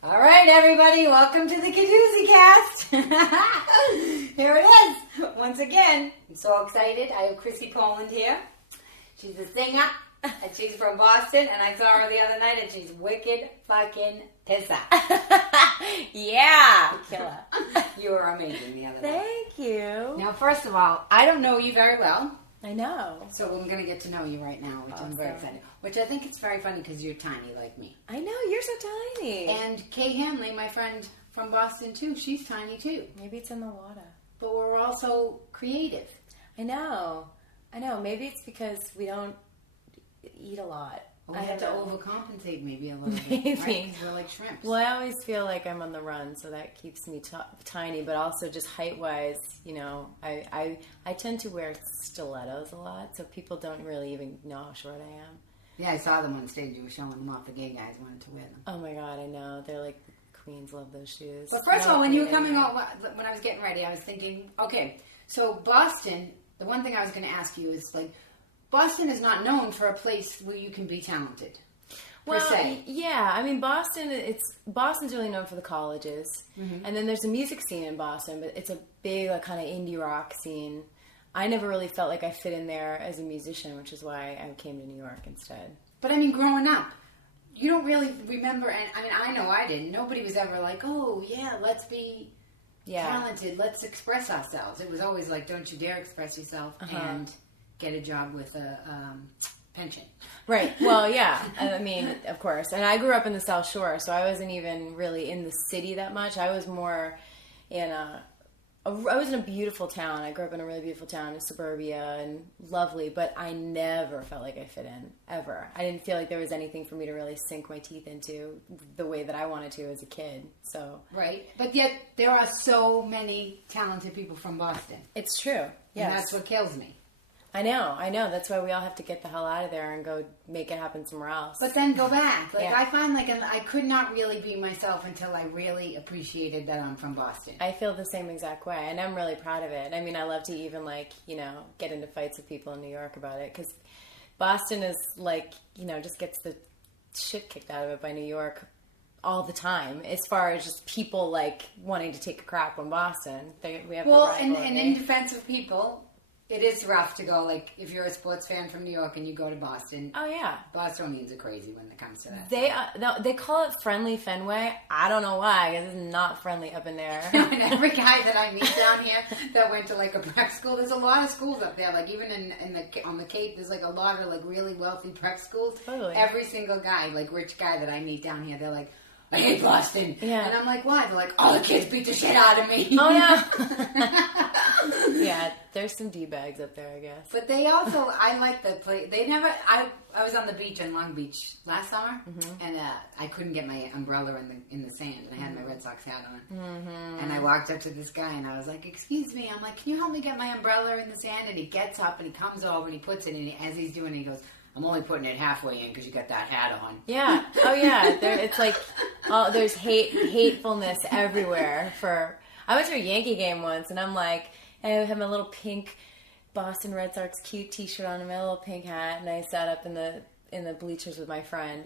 All right, everybody, welcome to the Kadoozie Kast. Here it is, once again. I'm so excited. I have Chrissi Poland here. She's a singer, and she's from Boston, and I saw her the other night, and she's wicked fucking pissa. Yeah, killer. You were amazing the other night. Thank you. Now, first of all, I don't know you very well. I know. So I'm going to get to know you right now, which I'm very excited. Which I think it's very funny because you're tiny like me. I know, you're so tiny. And Kay Hanley, my friend from Boston too, she's tiny too. Maybe it's in the water. But we're also creative. I know. Maybe it's because we don't eat a lot. We have to overcompensate maybe a little bit. Maybe. Right? 'Cause we're like shrimps. Well, I always feel like I'm on the run, so that keeps me tiny. But also just height-wise, I tend to wear stilettos a lot, so people don't really even know how short I am. Yeah, I saw them on stage. You were showing them off. The gay guys wanted to wear them. Oh my God, I know. They're like, queens love those shoes. But first of all, when you were coming out, when I was getting ready, I was thinking, okay, so Boston, the one thing I was going to ask you is like, Boston is not known for a place where you can be talented. Well, per se. yeah. I mean, Boston's really known for the colleges, and then there's a music scene in Boston, but it's a big kind of indie rock scene. I never really felt like I fit in there as a musician, which is why I came to New York instead. But I mean, growing up, you don't really remember, and I mean, I know I didn't. Nobody was ever like, oh, yeah, let's be talented, let's express ourselves. It was always like, don't you dare express yourself, and get a job with a pension. Right. Well, yeah. I mean, of course. And I grew up in the South Shore, so I wasn't even really in the city that much. I was more in I was in a beautiful town. I grew up in a really beautiful town in suburbia and lovely, but I never felt like I fit in, ever. I didn't feel like there was anything for me to really sink my teeth into the way that I wanted to as a kid. So right. But yet there are so many talented people from Boston. It's true. Yes. And that's what kills me. I know. That's why we all have to get the hell out of there and go make it happen somewhere else. But then go back. Like I find like I could not really be myself until I really appreciated that I'm from Boston. I feel the same exact way, and I'm really proud of it. I mean, I love to even get into fights with people in New York about it, because Boston is just gets the shit kicked out of it by New York all the time, as far as just people wanting to take a crap on Boston. We have and in defense of people, it is rough to go, if you're a sports fan from New York and you go to Boston. Oh, yeah. Bostonians are crazy when it comes to that. They call it friendly Fenway. I don't know why, because it's not friendly up in there. And every guy that I meet down here that went to, a prep school, there's a lot of schools up there. Even on the Cape, there's, a lot of, really wealthy prep schools. Totally. Every single guy, rich guy that I meet down here, they're like, I hate Boston. Yeah. And I'm like, why? They're like, all the kids beat the shit out of me. Oh, yeah. Yeah, there's some D-bags up there, I guess. But they also, I like the place. They never, I was on the beach in Long Beach last summer, and I couldn't get my umbrella in the sand, and I had my Red Sox hat on. And I walked up to this guy, and I was like, excuse me. I'm like, can you help me get my umbrella in the sand? And he gets up, and he comes over, and he puts it in, as he's doing it, he goes, I'm only putting it halfway in because you got that hat on. Yeah. Oh, yeah. It's there's hatefulness everywhere. I went to a Yankee game once, and I'm like, I had my little pink Boston Red Sox cute T-shirt on and my little pink hat, and I sat up in the bleachers with my friend,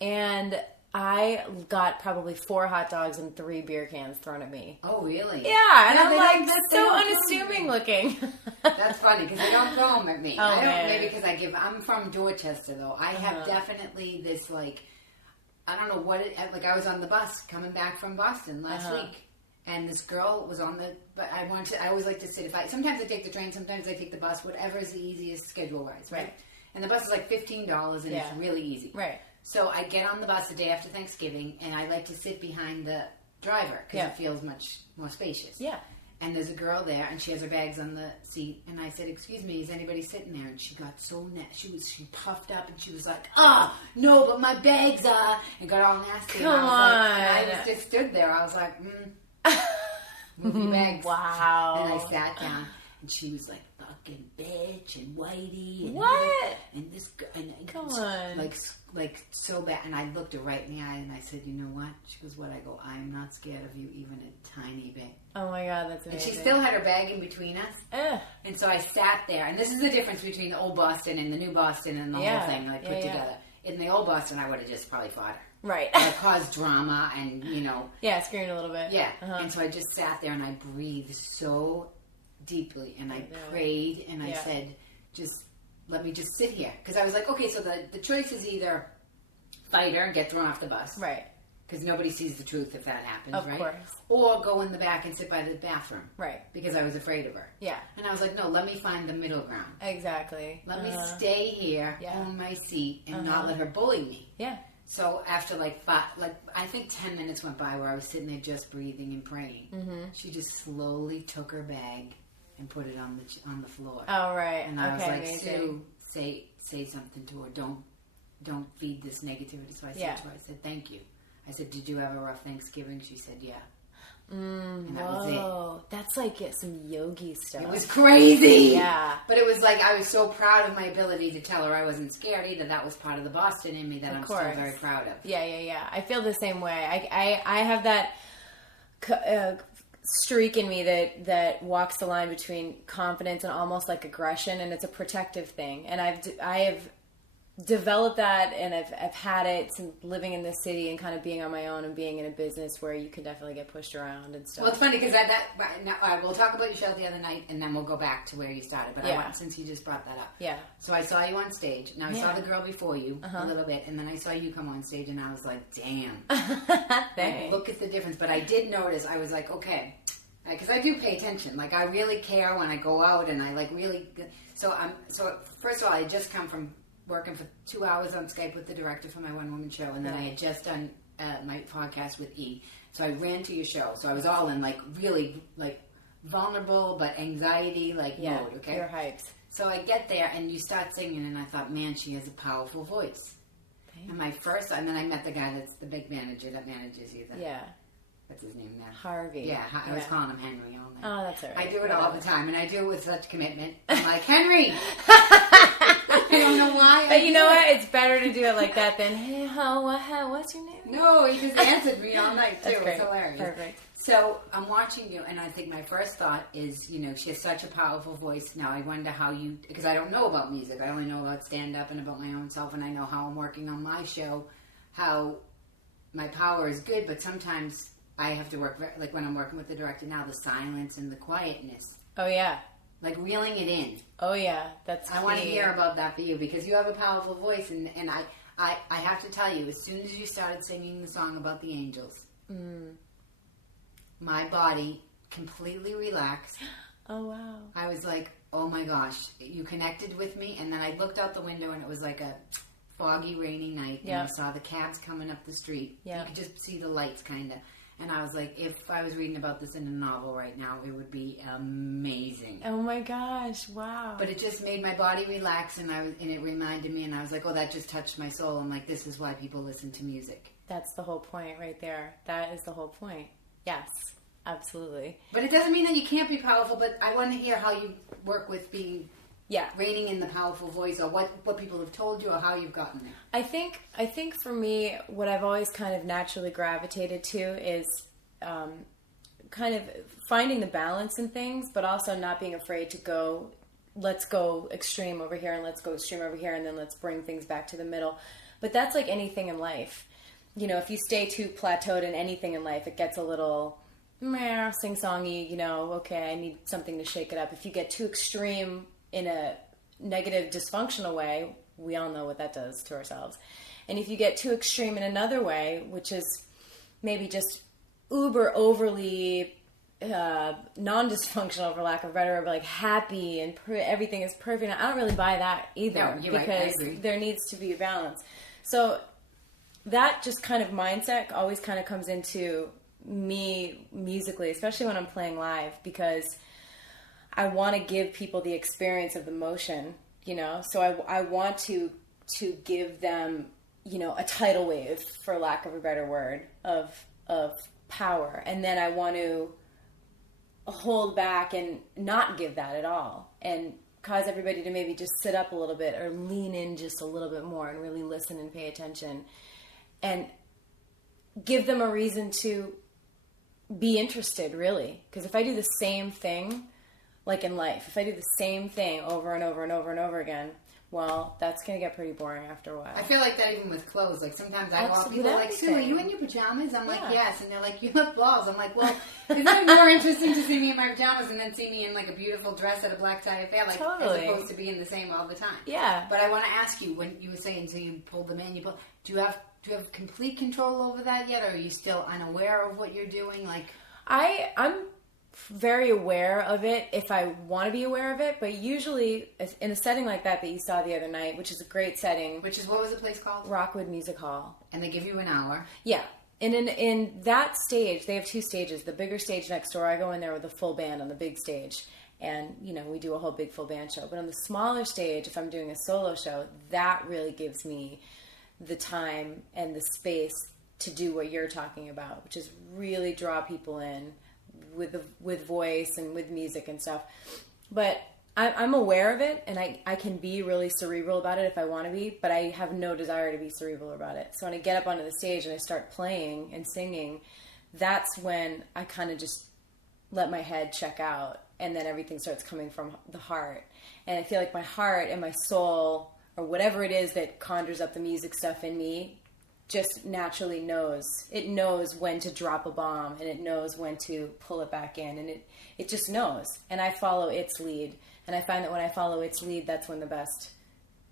and I got probably 4 hot dogs and 3 beer cans thrown at me. Oh, really? Yeah, and I'm like, that's so unassuming looking. That's funny, because they don't throw them at me. I don't, maybe because I'm from Dorchester, though. I have definitely this, I don't know what I was on the bus coming back from Boston last week, and this girl was on but I always like to sit, sometimes I take the train, sometimes I take the bus, whatever is the easiest schedule-wise, right? And the bus is $15, and it's really easy. Right. So I get on the bus the day after Thanksgiving, and I like to sit behind the driver because it feels much more spacious. Yeah. And there's a girl there, and she has her bags on the seat. And I said, "Excuse me, is anybody sitting there?" And she got so she puffed up, and she was like, no, but my bags are," and got all nasty. Come on. And I just stood there. I was like, move your bags. Wow. And I sat down, and she was like, "Fucking bitch," and "whitey," and what? And this girl, and come on, like so bad. And I looked her right in the eye, and I said, "You know what?" She goes, "What?" I go, "I'm not scared of you, even a tiny bit." Oh my God, that's amazing. And she still had her bag in between us. And so I sat there, and this is the difference between the old Boston and the new Boston and the whole thing put together. In the old Boston, I would have just probably fought her. Right. Cause drama and, Yeah, screamed a little bit. Yeah. And so I just sat there and I breathed so deeply and I prayed and I said, just let me just sit here. Because I was like, okay, so the choice is either fight her and get thrown off the bus. Right. Because nobody sees the truth if that happens, of right? Course. Or go in the back and sit by the bathroom. Right. Because I was afraid of her. Yeah. And I was like, no, let me find the middle ground. Exactly. Let me stay here, own my seat, and not let her bully me. Yeah. So after I think 10 minutes went by where I was sitting there just breathing and praying. Mm-hmm. She just slowly took her bag and put it on the floor. Oh, right. And I was like, amazing. Sue, say something to her. Don't feed this negativity. So I said to her, I said, thank you. I said, did you have a rough Thanksgiving? She said, yeah. And that was it. That's like some yogi stuff. It was crazy. Yeah. But it was like I was so proud of my ability to tell her I wasn't scared either. That was part of the Boston in me that I'm still very proud of. Yeah. I feel the same way. I have that streak in me that walks the line between confidence and almost like aggression, and it's a protective thing. And I have developed that, and I've had it since living in this city and kind of being on my own and being in a business where you can definitely get pushed around and stuff. Well, it's funny because we'll talk about your show the other night, and then we'll go back to where you started. But since you just brought that up, so I saw you on stage. Now I saw the girl before you a little bit, and then I saw you come on stage, and I was like, damn, Thanks. Look at the difference. But I did notice. I was like, okay, because I do pay attention. Like I really care when I go out, and I like really. So first of all, I just come from working for 2 hours on Skype with the director for my one-woman show, and then I had just done my podcast with E. So I ran to your show. So I was all in, like, really, like, vulnerable but anxiety, like, mode, okay? You're hyped. So I get there, and you start singing, and I thought, man, she has a powerful voice. Thanks. And then I met the guy that's the big manager that manages you. What's his name now? Harvey. Yeah, I was calling him Henry all night. Oh, that's all right. I do it all the time, and I do it with such commitment. I'm like, Henry! I don't know why. But you know what? It's better to do it like that than, hey, what's your name? No, he just answered me all night, too. That's It's hilarious. Perfect. So I'm watching you, and I think my first thought is, she has such a powerful voice. Now I wonder how because I don't know about music. I only know about stand-up and about my own self, and I know how I'm working on my show, how my power is good, but sometimes I have to work, like when I'm working with the director now, the silence and the quietness. Oh, yeah. Like reeling it in. Oh, yeah. That's I want to hear about that for you because you have a powerful voice, and I have to tell you, as soon as you started singing the song about the angels, my body completely relaxed. Oh, wow. I was like, oh my gosh, you connected with me, and then I looked out the window, and it was like a foggy, rainy night, and I saw the cabs coming up the street. You could just see the lights, kind of. And I was like, if I was reading about this in a novel right now, it would be amazing. Oh my gosh, wow. But it just made my body relax, and it reminded me, and I was like, oh, that just touched my soul. I'm like, this is why people listen to music. That's the whole point right there. That is the whole point. Yes, absolutely. But it doesn't mean that you can't be powerful, but I want to hear how you work with being... reining in the powerful voice, or what people have told you, or how you've gotten there. I think for me, what I've always kind of naturally gravitated to is kind of finding the balance in things, but also not being afraid to go, let's go extreme over here and let's go extreme over here, and then let's bring things back to the middle. But that's like anything in life. If you stay too plateaued in anything in life, it gets a little sing-songy, okay, I need something to shake it up. If you get too extreme in a negative, dysfunctional way, we all know what that does to ourselves. And if you get too extreme in another way, which is maybe just uber overly non-dysfunctional, for lack of a better word, but like happy and everything is perfect. I don't really buy that either, because there needs to be a balance. So that just kind of mindset always kind of comes into me musically, especially when I'm playing live, because I want to give people the experience of the motion, so I want to give them, a tidal wave, for lack of a better word, of power. And then I want to hold back and not give that at all, and cause everybody to maybe just sit up a little bit or lean in just a little bit more and really listen and pay attention, and give them a reason to be interested, really. Because if I do the same thing, like in life, if I do the same thing over and over and over and over again, well, that's going to get pretty boring after a while. I feel like that even with clothes. Like sometimes I walk, people with are like, Sue, are you in your pajamas? I'm like, yes. And they're like, you look balls. I'm like, well, isn't it more interesting to see me in my pajamas and then see me in like a beautiful dress at a black tie affair? Like, as opposed to being the same all the time. Yeah. But I want to ask you, when you were saying, so you pulled them in, do you have complete control over that yet? Or are you still unaware of what you're doing? Like, I'm very aware of it if I want to be aware of it, but usually in a setting like that you saw the other night, which is a great setting. Which is, what was the place called? Rockwood Music Hall. And they give you an hour. Yeah. And in that stage, they have 2 stages. The bigger stage next door, I go in there with a full band on the big stage. And, we do a whole big full band show. But on the smaller stage, if I'm doing a solo show, that really gives me the time and the space to do what you're talking about, which is really draw people in with voice and with music and stuff. But I'm aware of it, and I can be really cerebral about it if I want to be, but I have no desire to be cerebral about it. So when I get up onto the stage and I start playing and singing, that's when I kind of just let my head check out, and then everything starts coming from the heart. And I feel like my heart and my soul, or whatever it is that conjures up the music stuff in me, just naturally knows. It knows when to drop a bomb, and it knows when to pull it back in, and it just knows. And I follow its lead. And I find that when I follow its lead, that's when the best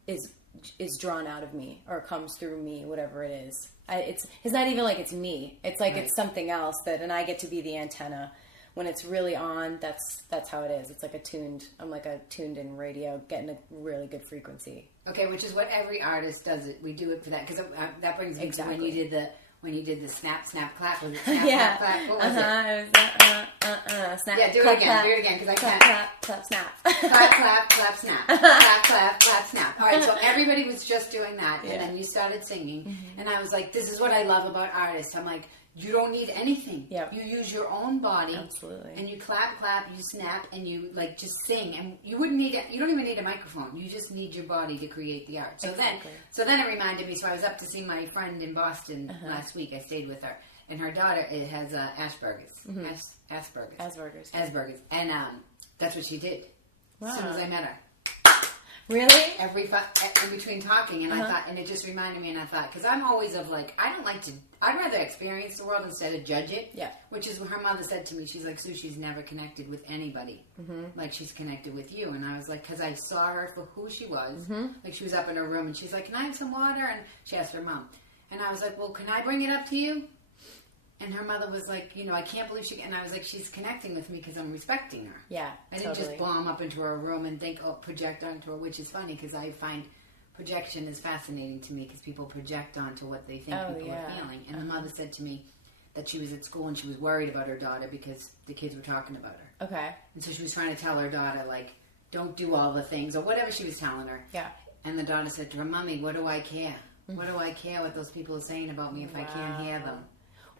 is drawn out of me, or comes through me, whatever it is. It's not even like it's me. It's like It's something else and I get to be the antenna. When it's really on, that's how it is. It's like I'm like a tuned in radio, getting a really good frequency. Okay, which is what every artist does. We do it for that, because that brings me to when you did the snap, snap, clap. Was it snap, snap, clap? What was it? Snap. Yeah, do clap, it again. Do it again, because I clap, can't. Clap, snap. Clap, clap, clap, snap. Clap, clap, clap, snap. All right, so everybody was just doing that, and then you started singing, and I was like, this is what I love about artists. I'm like, you don't need anything. Yep. You use your own body. Absolutely. And you clap, you snap, and you just sing. And you don't even need a microphone. You just need your body to create the art. So then it reminded me. So I was up to see my friend in Boston last week. I stayed with her, and her daughter has Asperger's. Asperger's. And that's what she did. Wow. As soon as I met her. Really? In between talking, and I thought, and it just reminded me, and I thought, because I'm always of like, I'd rather experience the world instead of judge it. Yeah. Which is what her mother said to me. She's like, Sue, she's never connected with anybody like she's connected with you. And I was like, because I saw her for who she was. Like, she was up in her room, and she's like, can I have some water? And she asked her mom. And I was like, well, can I bring it up to you? And her mother was like, I can't believe she... And I was like, she's connecting with me because I'm respecting her. Yeah, I didn't just bomb up into her room and think, project onto her, which is funny because I find projection is fascinating to me because people project onto what they think people are feeling. And the mother said to me that she was at school and she was worried about her daughter because the kids were talking about her. Okay. And so she was trying to tell her daughter, like, don't do all the things or whatever she was telling her. Yeah. And the daughter said to her, Mommy, what do I care? What do I care what those people are saying about me if I can't hear them?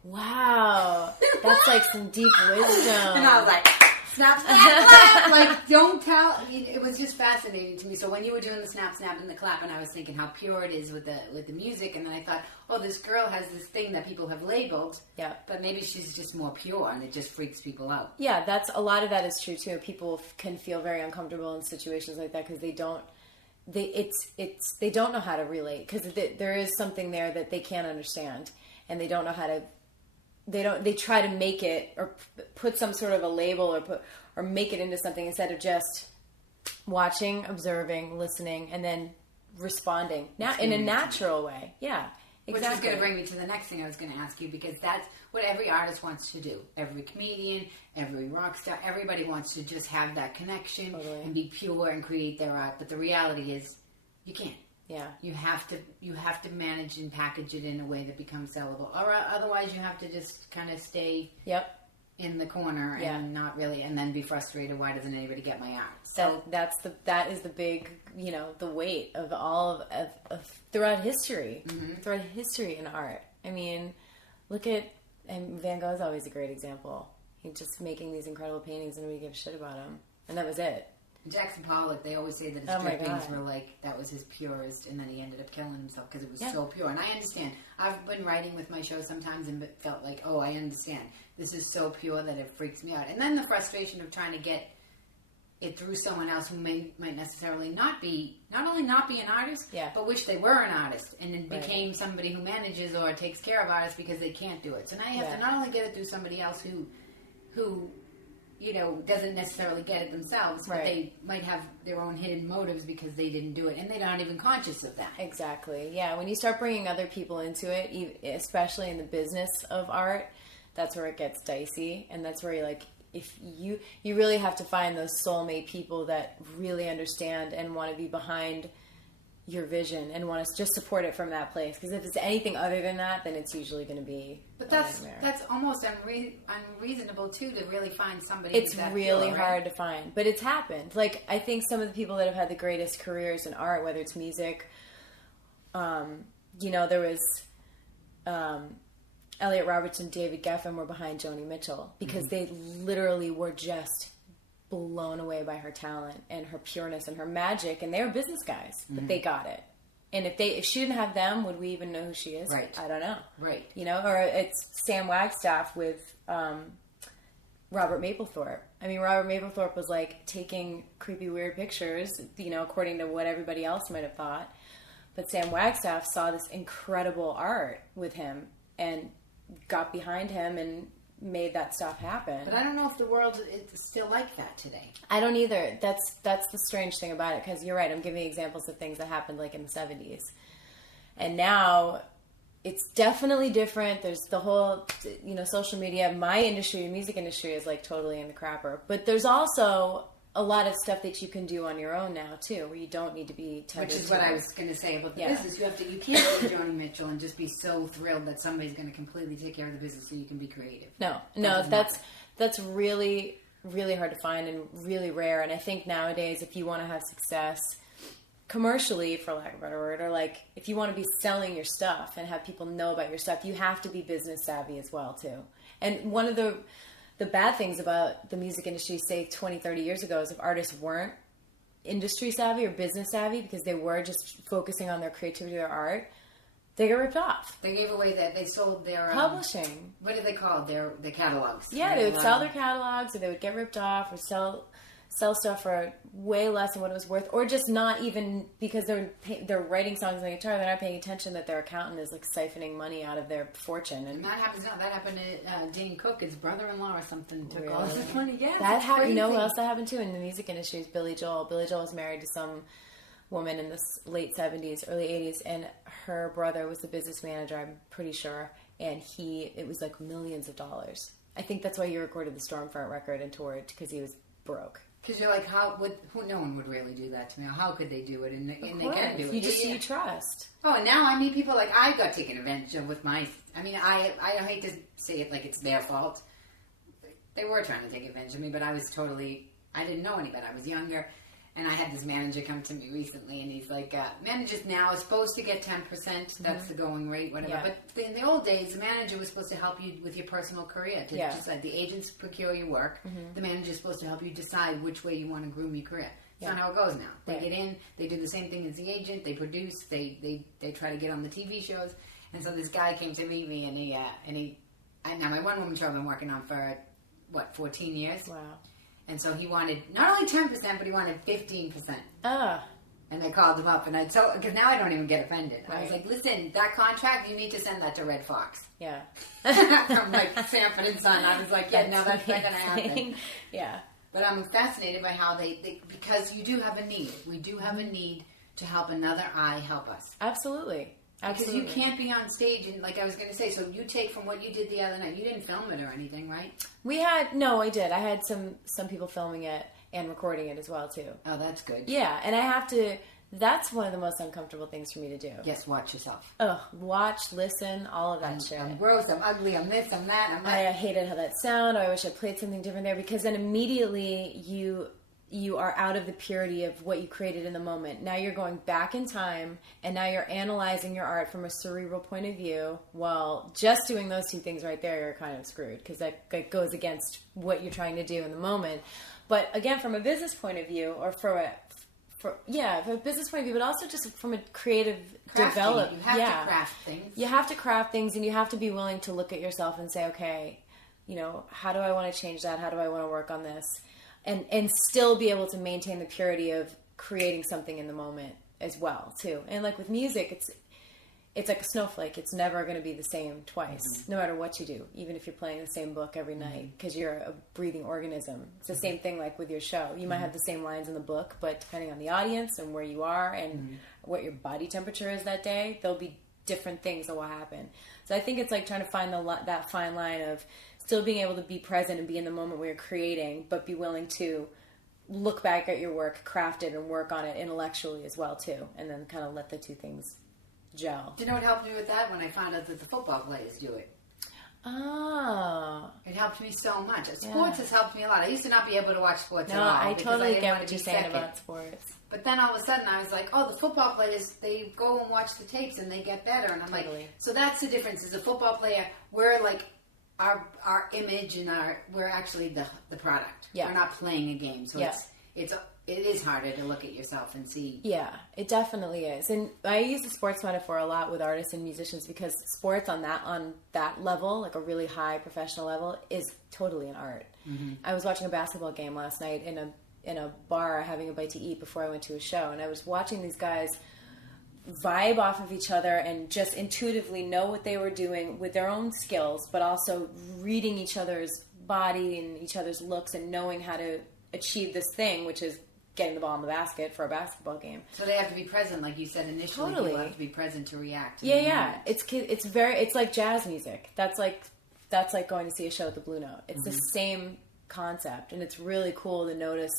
Wow, that's like some deep wisdom. And I was like, snap, snap, clap. Like, don't tell. It was just fascinating to me. So when you were doing the snap, snap, and the clap, and I was thinking how pure it is with the music, and then I thought, this girl has this thing that people have labeled. Yeah. But maybe she's just more pure, and it just freaks people out. Yeah, a lot of that is true too. People can feel very uncomfortable in situations like that because they don't know how to relate because there is something there that they can't understand, and they don't know how to. They try to make it or put some sort of a label or make it into something instead of just watching, observing, listening, and then responding in a natural way. Yeah, exactly. Which is going to bring me to the next thing I was going to ask you, because that's what every artist wants to do. Every comedian, every rock star, everybody wants to just have that connection and be pure and create their art. But the reality is, you can't. Yeah, you have to manage and package it in a way that becomes sellable, or otherwise you have to just kind of stay in the corner and not really, and then be frustrated. Why doesn't anybody get my art? So that is the big the weight of all of throughout history, throughout history in art. I mean, look at Van Gogh's always a great example. He's just making these incredible paintings and nobody gave a shit about him, and that was it. Jackson Pollock, they always say that his drippings were like, that was his purest, and then he ended up killing himself because it was so pure. And I understand. I've been writing with my show sometimes and felt like, I understand. This is so pure that it freaks me out. And then the frustration of trying to get it through someone else who might necessarily not only not be an artist, but wish they were an artist, and then became somebody who manages or takes care of artists because they can't do it. So now you have to not only get it through somebody else who doesn't necessarily get it themselves, but they might have their own hidden motives because they didn't do it, and they're not even conscious of that. Exactly. Yeah. When you start bringing other people into it, especially in the business of art, that's where it gets dicey, and that's where you're like, if you really have to find those soulmate people that really understand and want to be behind your vision and want to just support it from that place. Because if it's anything other than that, then it's usually going to be. But that's almost unreasonable too, to really find somebody. It's really hard to find, but it's happened. Like, I think some of the people that have had the greatest careers in art, whether it's music, there was. Elliot Roberts and David Geffen were behind Joni Mitchell because they literally were just blown away by her talent and her pureness and her magic, and they were business guys, but they got it. And if she didn't have them, would we even know who she is? Right. I don't know. Right. Or it's Sam Wagstaff with Robert Mapplethorpe. I mean, Robert Mapplethorpe was like taking creepy, weird pictures, according to what everybody else might have thought. But Sam Wagstaff saw this incredible art with him and got behind him and made that stuff happen. But I don't know if the world is still like that today. I don't either. That's the strange thing about it, because you're right. I'm giving examples of things that happened like in the 70s. And now it's definitely different. There's the whole, social media. My industry, the music industry, is like totally in the crapper. But there's also a lot of stuff that you can do on your own now too, where you don't need to be tethered. Which is what I was going to say about the business. You can't be Joni Mitchell and just be so thrilled that somebody's going to completely take care of the business so you can be creative. No, that's really, really hard to find and really rare. And I think nowadays, if you want to have success commercially, for lack of a better word, or like if you want to be selling your stuff and have people know about your stuff, you have to be business savvy as well too. And one of the bad things about the music industry, say 20, 30 years ago, is if artists weren't industry savvy or business savvy because they were just focusing on their creativity or art, they got ripped off. They gave away they sold their... publishing. What do they call it? Their catalogs. Yeah, they would sell their catalogs, or they would get ripped off, or sell stuff for way less than what it was worth, or just not even, because they're writing songs on the guitar, they're not paying attention that their accountant is like siphoning money out of their fortune. And that happens now. That happened to Dane Cook, his brother-in-law or something, took all his money. Yeah, that happened. You know who else that happened to in the music industry is Billy Joel. Billy Joel was married to some woman in the late 70s, early 80s, and her brother was the business manager, I'm pretty sure, and it was like millions of dollars. I think that's why he recorded the Stormfront record and toured, because he was broke. Because you're like, no one would really do that to me. How could they do it? And they can do it. You trust. Oh, and now I meet people like I got taken advantage of with my... I mean, I hate to say it like it's their fault. They were trying to take advantage of me, but I didn't know any better. I was younger, and I had this manager come to me recently, and he's like, managers now are supposed to get 10%. That's the going rate, whatever. Yeah. But in the old days, the manager was supposed to help you with your personal career. Just like the agents procure your work. The manager is supposed to help you decide which way you want to groom your career. That's not how it goes now. They get in, they do the same thing as the agent, they produce, they try to get on the TV shows. And so this guy came to meet me, and now my one woman show I've been working on for 14 years. Wow. And so he wanted not only 10%, but he wanted 15%. And I called him up, and because now I don't even get offended. Right. I was like, listen, that contract, you need to send that to Red Fox. Yeah. From like Sanford and Son. I was like, yeah, no, that's not going to happen. Yeah. But I'm fascinated by how they, because you do have a need. We do have a need to help another eye help us. Absolutely. Because you can't be on stage, and like I was going to say, so you take from what you did the other night. You didn't film it or anything, right? No, I did. I had some people filming it and recording it as well, too. Oh, that's good. Yeah, and that's one of the most uncomfortable things for me to do. Yes, watch yourself. Watch, listen, all of that shit. I'm gross, I'm ugly, I'm this, I'm that, I hated how that sounded. I wish I played something different there, because then immediately you are out of the purity of what you created in the moment. Now you're going back in time, and now you're analyzing your art from a cerebral point of view. Well, just doing those two things right there, you're kind of screwed, because that goes against what you're trying to do in the moment. But again, from a business point of view, or from a business point of view, but also just from a creative development. You have to craft things. You have to craft things, and you have to be willing to look at yourself and say, okay, how do I want to change that? How do I want to work on this? and still be able to maintain the purity of creating something in the moment as well too. And like with music, it's like a snowflake. It's never going to be the same twice, no matter what you do, even if you're playing the same book every night, because you're a breathing organism. It's the same thing like with your show. You might have the same lines in the book, but depending on the audience and where you are and what your body temperature is that day, there'll be different things that will happen. So I think it's like trying to find that fine line of still being able to be present and be in the moment where you're creating, but be willing to look back at your work, craft it, and work on it intellectually as well too, and then kind of let the two things gel. Do you know what helped me with that? When I found out that the football players do it. Oh. It helped me so much. Sports has helped me a lot. I used to not be able to watch sports at all. I totally get what you're saying about sports. But then all of a sudden I was like, oh, the football players, they go and watch the tapes and they get better. And I'm like, so that's the difference. Is a football player, we're like, our image and we're actually the product. Yeah. We're not playing a game. So it is harder to look at yourself and see. Yeah, it definitely is. And I use the sports metaphor a lot with artists and musicians because sports on that level, like a really high professional level, is totally an art. Mm-hmm. I was watching a basketball game last night in a bar having a bite to eat before I went to a show, and I was watching these guys vibe off of each other and just intuitively know what they were doing with their own skills, but also reading each other's body and each other's looks and knowing how to achieve this thing, which is getting the ball in the basket for a basketball game. So they have to be present, like you said initially. People have to be present to react. Yeah. It's like jazz music. That's like going to see a show at the Blue Note. It's the same concept, and it's really cool to notice,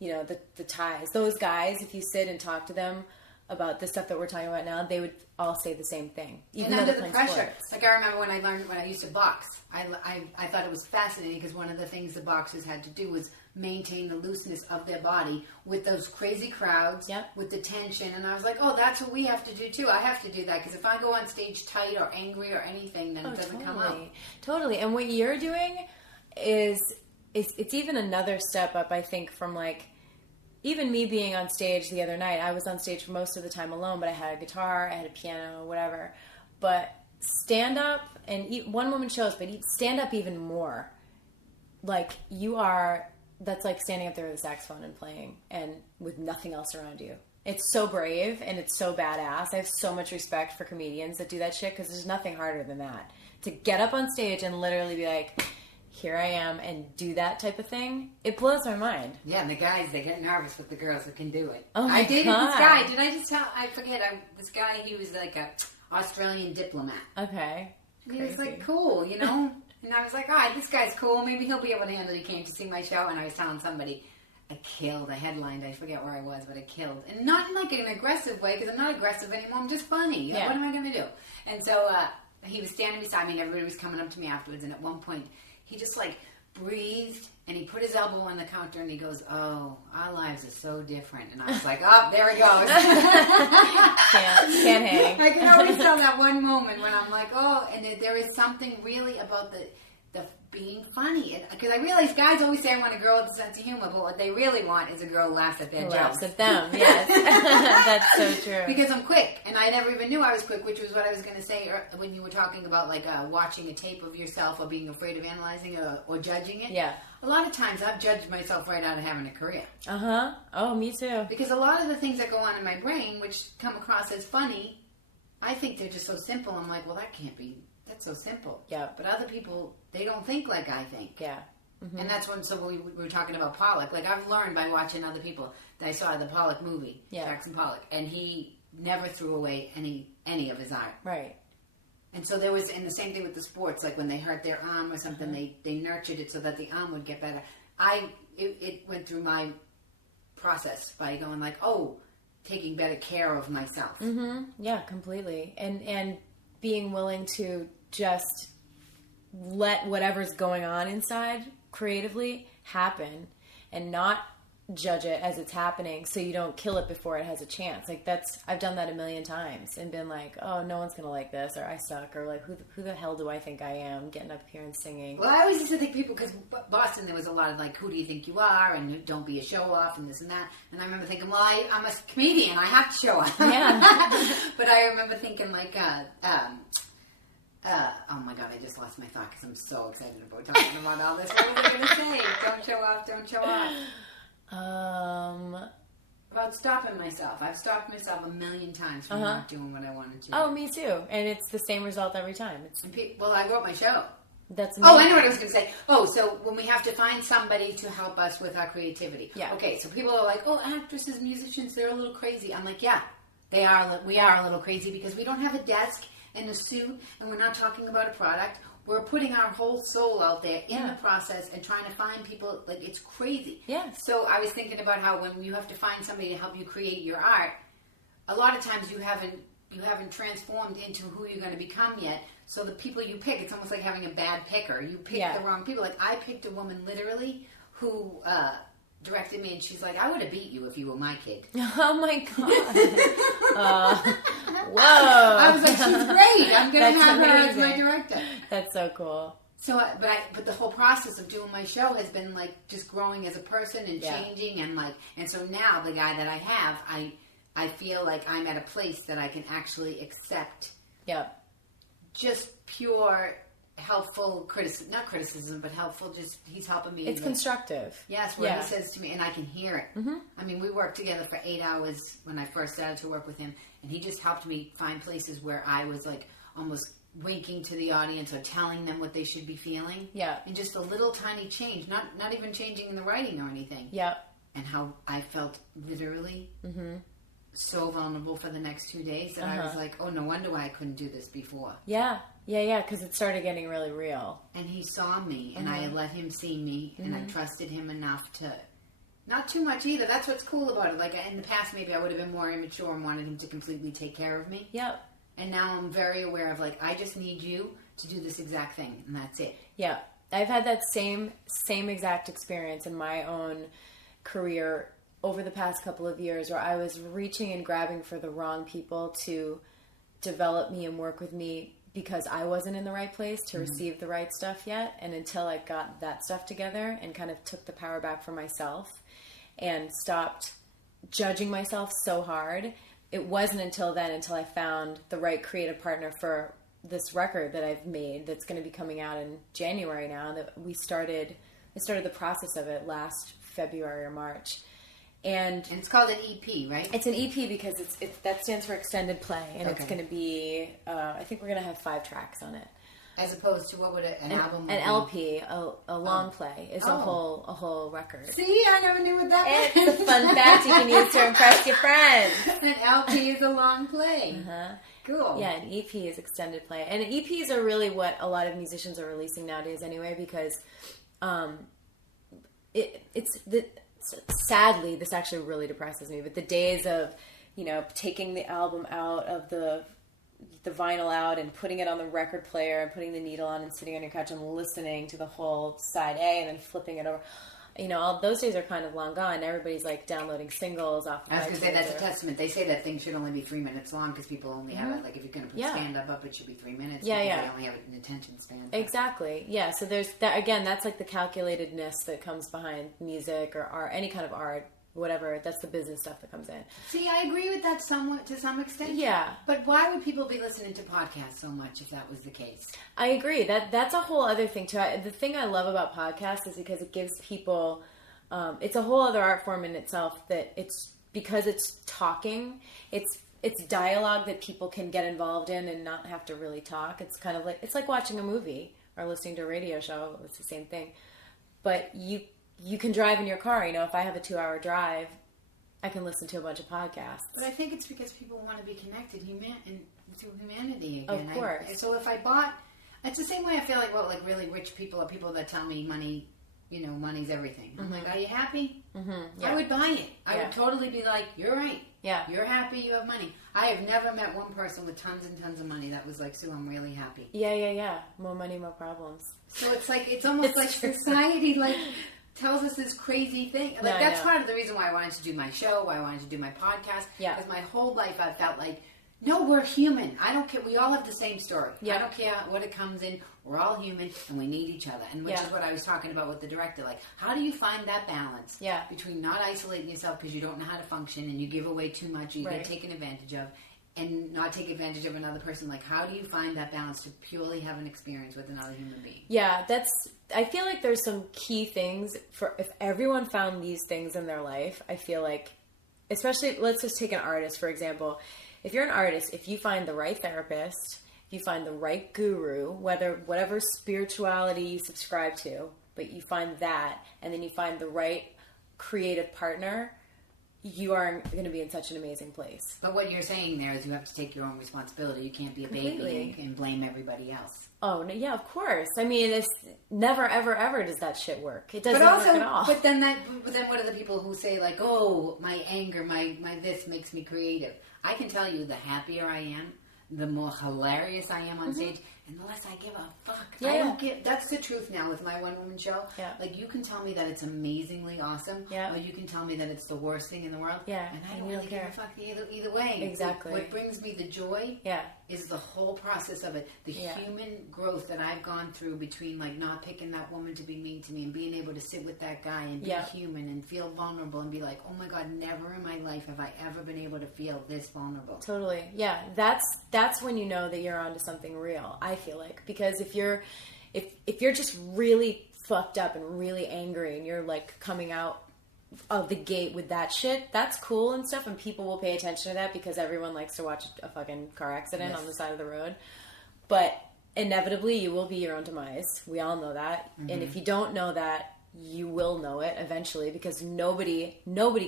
the ties. Those guys, if you sit and talk to them about the stuff that we're talking about now, they would all say the same thing. Even and under the pressure. Sports. Like I remember when I used to box, I thought it was fascinating because one of the things the boxers had to do was maintain the looseness of their body with those crazy crowds, with the tension. And I was like, oh, that's what we have to do too. I have to do that because if I go on stage tight or angry or anything, then it doesn't come out. Totally. And what you're doing is it's even another step up, I think, from like, even me being on stage the other night. I was on stage for most of the time alone, but I had a guitar, I had a piano, whatever. But stand up and one-woman shows, but stand up even more. Like that's like standing up there with a saxophone and playing and with nothing else around you. It's so brave and it's so badass. I have so much respect for comedians that do that shit because there's nothing harder than that. To get up on stage and literally be like, here I am, and do that type of thing, it blows my mind. Yeah, and the guys, they get nervous with the girls that can do it. Oh my I dated God. this guy. Did I just tell? I forget. This guy, he was like a Australian diplomat. Okay. He was like cool, And I was like, all right, this guy's cool. Maybe he'll be able to handle it. He came to see my show, and I was telling somebody, I headlined. I forget where I was, but I killed. And not in like an aggressive way, because I'm not aggressive anymore. I'm just funny. Yeah. What am I going to do? And so he was standing beside me, and everybody was coming up to me afterwards. And at one point, he just like breathed, and he put his elbow on the counter, and he goes, oh, our lives are so different. And I was like, oh, there he goes. Can't hang. I can always tell that one moment when I'm like, oh, and there is something really about the being funny. Because I realize guys always say I want a girl with a sense of humor, but what they really want is a girl who laughs at their jokes. Laughs at them, yes. That's so true. Because I'm quick, and I never even knew I was quick, which was what I was going to say when you were talking about like watching a tape of yourself or being afraid of analyzing or judging it. Yeah. A lot of times I've judged myself right out of having a career. Uh-huh. Oh, me too. Because a lot of the things that go on in my brain, which come across as funny, I think they're just so simple. I'm like, well, that can't be. That's so simple. Yeah. But other people, they don't think like I think. Yeah. Mm-hmm. And that's when, we were talking about Pollock. Like, I've learned by watching other people that I saw the Pollock movie, Jackson Pollock, and he never threw away any of his art. Right. And so there was, and the same thing with the sports, like when they hurt their arm or something, they nurtured it so that the arm would get better. It went through my process by going like, oh, taking better care of myself. Mm-hmm. Yeah, completely. And being willing to just let whatever's going on inside creatively happen and not judge it as it's happening so you don't kill it before it has a chance. Like I've done that a million times and been like, oh, no one's gonna like this, or I suck, or like who the hell do I think I am getting up here and singing. Well, I always used to think people, because Boston there was a lot of like, who do you think you are, and don't be a show off and this and that, and I remember thinking, well, I'm a comedian, I have to show off. Yeah. But I remember thinking like Oh my God, I just lost my thought because I'm so excited about talking about all this. What was I going to say? Don't show off, don't show off. About stopping myself. I've stopped myself a million times from not doing what I wanted to. Oh, me too. And it's the same result every time. Well, I wrote my show. That's amazing. Oh, I know what I was going to say. Oh, so when we have to find somebody to help us with our creativity. Yeah. Okay, so people are like, oh, actresses, musicians, they're a little crazy. I'm like, yeah, they are. We are a little crazy because we don't have a desk and a suit, and we're not talking about a product. We're putting our whole soul out there in the process and trying to find people. Like, it's crazy. Yeah. So I was thinking about how when you have to find somebody to help you create your art, a lot of times you haven't transformed into who you're going to become yet. So the people you pick, it's almost like having a bad picker. You pick the wrong people. Like, I picked a woman literally who directed me, and she's like, I would have beat you if you were my kid. Oh my God. Whoa. I was like, she's great. I'm going to have her as my director. That's so cool. So, but the whole process of doing my show has been like just growing as a person and changing, and so now the guy that I have, I feel like I'm at a place that I can actually accept. Yep. Just pure helpful criticism, not criticism, but helpful. Just he's helping me. It's constructive. Yes, where he says to me, and I can hear it. Mm-hmm. I mean, we worked together for 8 hours when I first started to work with him, and he just helped me find places where I was like almost winking to the audience or telling them what they should be feeling. Yeah, and just a little tiny change, not even changing in the writing or anything. Yeah, and how I felt literally. Mm-hmm. So vulnerable for the next 2 days that I was like, oh, no wonder why I couldn't do this before. Yeah, because it started getting really real. And he saw me, and I let him see me, and I trusted him enough to, not too much either. That's what's cool about it. Like, in the past, maybe I would have been more immature and wanted him to completely take care of me. Yep. And now I'm very aware of, like, I just need you to do this exact thing, and that's it. Yeah. I've had that same exact experience in my own career over the past couple of years, where I was reaching and grabbing for the wrong people to develop me and work with me because I wasn't in the right place to receive the right stuff yet. And until I got that stuff together and kind of took the power back for myself and stopped judging myself so hard, it wasn't until I found the right creative partner for this record that I've made that's going to be coming out in January now, that I started the process of it last February or March. And it's called an EP, right? It's an EP because that stands for extended play, and it's going to be. I think we're going to have 5 tracks on it, as opposed to what would an album? An LP, a long play, is a whole record. See, I never knew what that meant. It's a fun fact you can use to impress your friends. An LP is a long play. Cool. Yeah, an EP is extended play, and EPs are really what a lot of musicians are releasing nowadays, anyway, because sadly, this actually really depresses me, but the days of, taking the album out of the vinyl out and putting it on the record player and putting the needle on and sitting on your couch and listening to the whole side A and then flipping it over, all those days are kind of long gone. Everybody's like downloading singles off. I was going to say that's a testament. They say that thing should only be 3 minutes long because people only have it. Like, if you're going to put stand up, it should be 3 minutes. Yeah. They only have an attention span. Exactly. Yeah. So there's that again. That's like the calculatedness that comes behind music or art, any kind of art, whatever. That's the business stuff that comes in. See, I agree with that somewhat to some extent. Yeah. But why would people be listening to podcasts so much if that was the case? I agree. That's a whole other thing too. The thing I love about podcasts is because it gives people. It's a whole other art form in itself, that it's because it's talking, it's dialogue that people can get involved in and not have to really talk. It's kind of it's like watching a movie or listening to a radio show. It's the same thing, but you can drive in your car. If I have a 2-hour drive, I can listen to a bunch of podcasts. But I think it's because people want to be connected through humanity again. Of course. So if I bought, it's the same way I feel like really rich people are people that tell me money. Money's everything. I'm like, are you happy? Yeah. I would buy it. I would totally be like, you're right. Yeah. You're happy, you have money. I have never met one person with tons and tons of money that was like, Sue, I'm really happy. Yeah. More money, more problems. So it's almost like society tells us this crazy thing. That's part of the reason why I wanted to do my show, why I wanted to do my podcast. Yeah. Because my whole life I felt like, no, we're human. I don't care. We all have the same story. Yeah. I don't care what it comes in. We're all human, and we need each other. And which is what I was talking about with the director. Like, how do you find that balance between not isolating yourself because you don't know how to function and you give away too much, or you get taken advantage of, and not take advantage of another person? Like, how do you find that balance to purely have an experience with another human being? Yeah, I feel like there's some key things for if everyone found these things in their life. I feel like, especially, let's just take an artist, for example. If you're an artist, if you find the right therapist, if you find the right guru, whatever spirituality you subscribe to, but you find that, and then you find the right creative partner, you are going to be in such an amazing place. But what you're saying there is you have to take your own responsibility. You can't be a baby and blame everybody else. Oh, yeah, of course. I mean, it's never, ever, ever does that shit work. It doesn't work at all. But then what are the people who say, like, oh, my anger, my this makes me creative? I can tell you, the happier I am, the more hilarious I am on stage, and the less I give a fuck. Yeah. I don't give. That's the truth now with my one-woman show. Yeah. Like, you can tell me that it's amazingly awesome, or you can tell me that it's the worst thing in the world, yeah, and I don't really give a fuck either way. Exactly. What brings me the joy is the whole process of it. The human growth that I've gone through between, like, not picking that woman to be mean to me and being able to sit with that guy and be human and feel vulnerable and be like, oh my God, never in my life have I ever been able to feel this vulnerable. Totally. Yeah. That's when you know that you're onto something real, I feel like. Because if you're just really fucked up and really angry and you're like coming out of the gate with that shit, that's cool and stuff, and people will pay attention to that because everyone likes to watch a fucking car accident on the side of the road. But inevitably you will be your own demise. We all know that. And if you don't know that, you will know it eventually, because nobody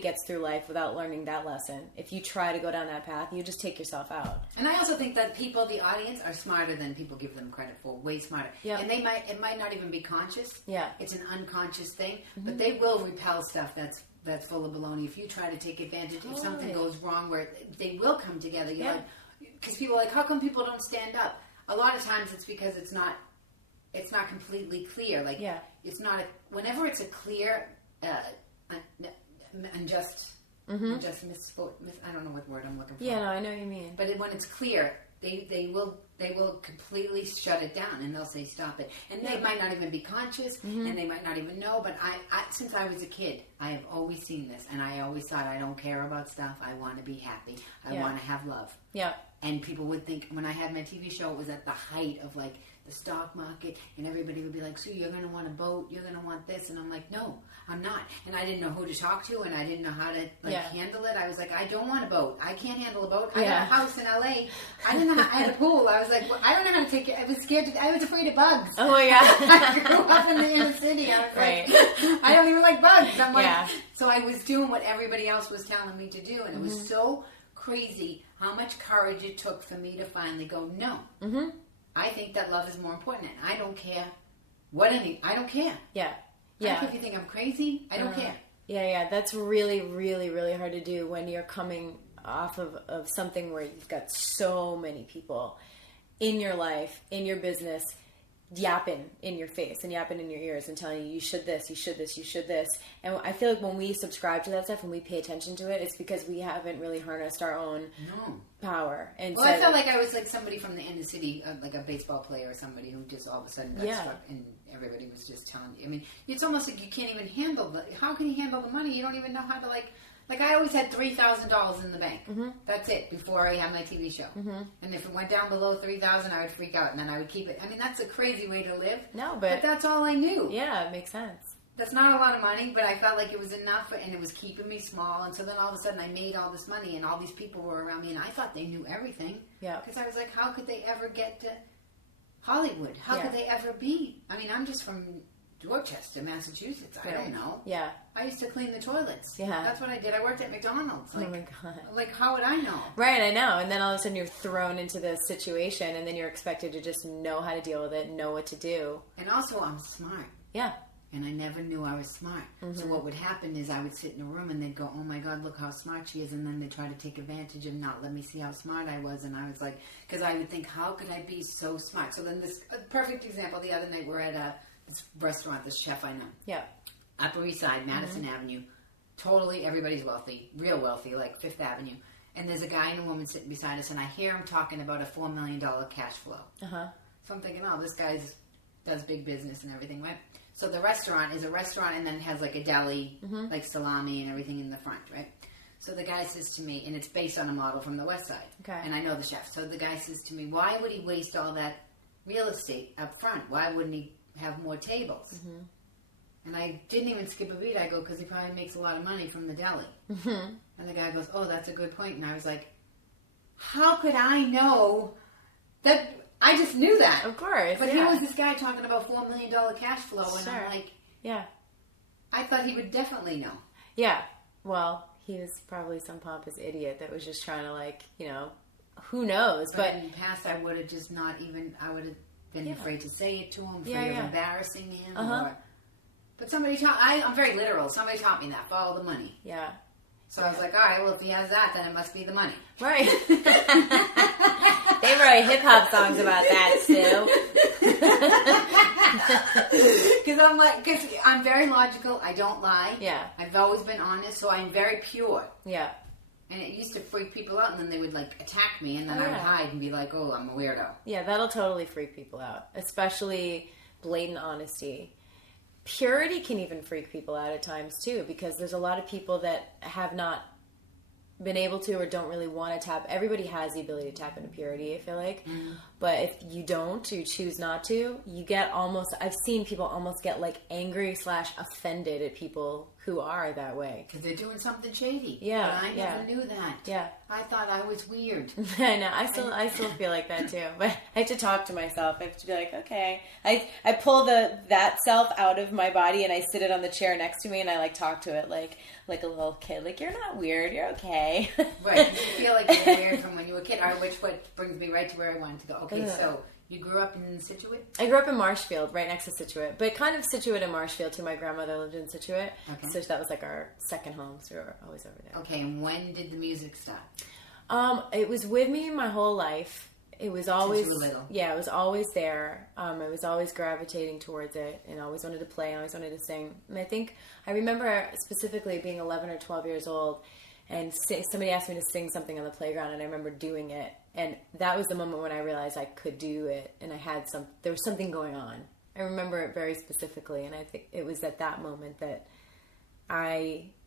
gets through life without learning that lesson. If you try to go down that path, you just take yourself out. And I also think that people, the audience, are smarter than people give them credit for. Way smarter. Yeah. And it might not even be conscious. Yeah. It's an unconscious thing. But they will repel stuff that's full of baloney. If you try to take advantage, if something goes wrong, where they will come together. Because people are like, how come people don't stand up? A lot of times it's because it's not completely clear. Like, it's not whenever it's a clear, unjust misquote. I don't know what word I'm looking for. Yeah, no, I know what you mean. But when it's clear, they will completely shut it down, and they'll say stop it. And they might not even be conscious, and they might not even know. But I since I was a kid, I have always seen this, and I always thought, I don't care about stuff. I want to be happy. I want to have love. Yeah. And people would think, when I had my TV show, it was at the height of, like, the stock market, and everybody would be like, so you're going to want a boat, you're going to want this, and I'm like, no, I'm not. And I didn't know who to talk to, and I didn't know how to handle it. I was like, I don't want a boat. I can't handle a boat. I got a house in LA. I didn't know how, I had a pool. I was like, well, I don't know how to take it. I was scared. I was afraid of bugs. Oh my God. I grew up in the inner city. I was like, I don't even like bugs. I'm like, so I was doing what everybody else was telling me to do, and it was so crazy how much courage it took for me to finally go, no. I think that love is more important, and I don't care I don't care. Yeah. I don't care if you think I'm crazy. I don't care. Yeah. That's really, really, really hard to do when you're coming off of something where you've got so many people in your life, in your business, yapping in your face and yapping in your ears and telling you, you should this, you should this, you should this. And I feel like when we subscribe to that stuff and we pay attention to it, it's because we haven't really harnessed our own power. And well, I felt like I was like somebody from the inner city, like a baseball player or somebody who just all of a sudden got struck, and everybody was just telling you. I mean, it's almost like you can't even handle how can you handle the money? You don't even know how to like I always had $3,000 in the bank. That's it before I had my TV show. And if it went down below $3,000, I would freak out, and then I would keep it. I mean, that's a crazy way to live. No, but that's all I knew. Yeah, it makes sense. That's not a lot of money, but I felt like it was enough, and it was keeping me small. And so then all of a sudden I made all this money, and all these people were around me, and I thought they knew everything. Yeah. Because I was like, how could they ever get to Hollywood? How could they ever be? I mean, I'm just from Dorchester, Massachusetts. I don't know. Yeah. I used to clean the toilets. Yeah. That's what I did. I worked at McDonald's. Like, oh my God. Like, how would I know? Right, I know. And then all of a sudden you're thrown into this situation, and then you're expected to just know how to deal with it, know what to do. And also, I'm smart. Yeah. And I never knew I was smart. So what would happen is I would sit in a room, and they'd go, oh my God, look how smart she is. And then they'd try to take advantage and not let me see how smart I was. And I was like, because I would think, how could I be so smart? So then this perfect example, the other night we're at this restaurant, this chef I know. Yeah. Upper East Side, Madison Avenue. Totally, everybody's wealthy, real wealthy, like Fifth Avenue. And there's a guy and a woman sitting beside us, and I hear him talking about a $4 million cash flow. So I'm thinking, oh, this guy does big business and everything, right? So the restaurant is a restaurant, and then it has like a deli, like salami and everything in the front, right? So the guy says to me, and it's based on a model from the West Side. Okay. And I know the chef. So the guy says to me, why would he waste all that real estate up front? Why wouldn't he have more tables? Mm-hmm. And I didn't even skip a beat. I go, because he probably makes a lot of money from the deli. Mm-hmm. And the guy goes, oh, that's a good point. And I was like, how could I know that? I just knew that. Of course. But here was this guy talking about $4 million cash flow. And I'm like, yeah. I thought he would definitely know. Yeah. Well, he was probably some pompous idiot that was just trying to, like, you know, who knows? But in the past, I would have just not even, I would have been afraid to say it to him, afraid of embarrassing him. But somebody taught, I'm very literal. Somebody taught me that. Follow the money. Yeah. So I was like, all right, well, if he has that, then it must be the money. Right. They write hip-hop songs about that, Sue. Because I'm very logical. I don't lie. Yeah. I've always been honest, so I'm very pure. Yeah. And it used to freak people out, and then they would, like, attack me, and then I would hide and be like, oh, I'm a weirdo. Yeah, that'll totally freak people out, especially blatant honesty. Purity can even freak people out at times, too, because there's a lot of people that have not been able to or don't really want to tap. Everybody has the ability to tap into purity, I feel like. Mm-hmm. But if you don't, or you choose not to, you get almost, I've seen people almost get like angry / offended at people who are that way. Because they're doing something shady. Yeah. But I never knew that. Yeah. I thought I was weird. I know. I still feel like that too. But I have to talk to myself. I have to be like, okay. I pull that self out of my body and I sit it on the chair next to me and I like talk to it like a little kid. Like, you're not weird. You're okay. Right. You feel like you're weird from when you were a kid. Which brings me right to where I wanted to go. Okay, so you grew up in Scituate? I grew up in Marshfield, right next to Scituate. But kind of Scituate and Marshfield, too. My grandmother lived in Scituate. Okay. So that was like our second home. So we were always over there. Okay, and when did the music start? It was with me my whole life. It was always... Since you were little? Yeah, it was always there. I was always gravitating towards it and always wanted to play and always wanted to sing. And I remember specifically being 11 or 12 years old and somebody asked me to sing something on the playground and I remember doing it. And that was the moment when I realized I could do it and there was something going on. I remember it very specifically, and I think it was at that moment that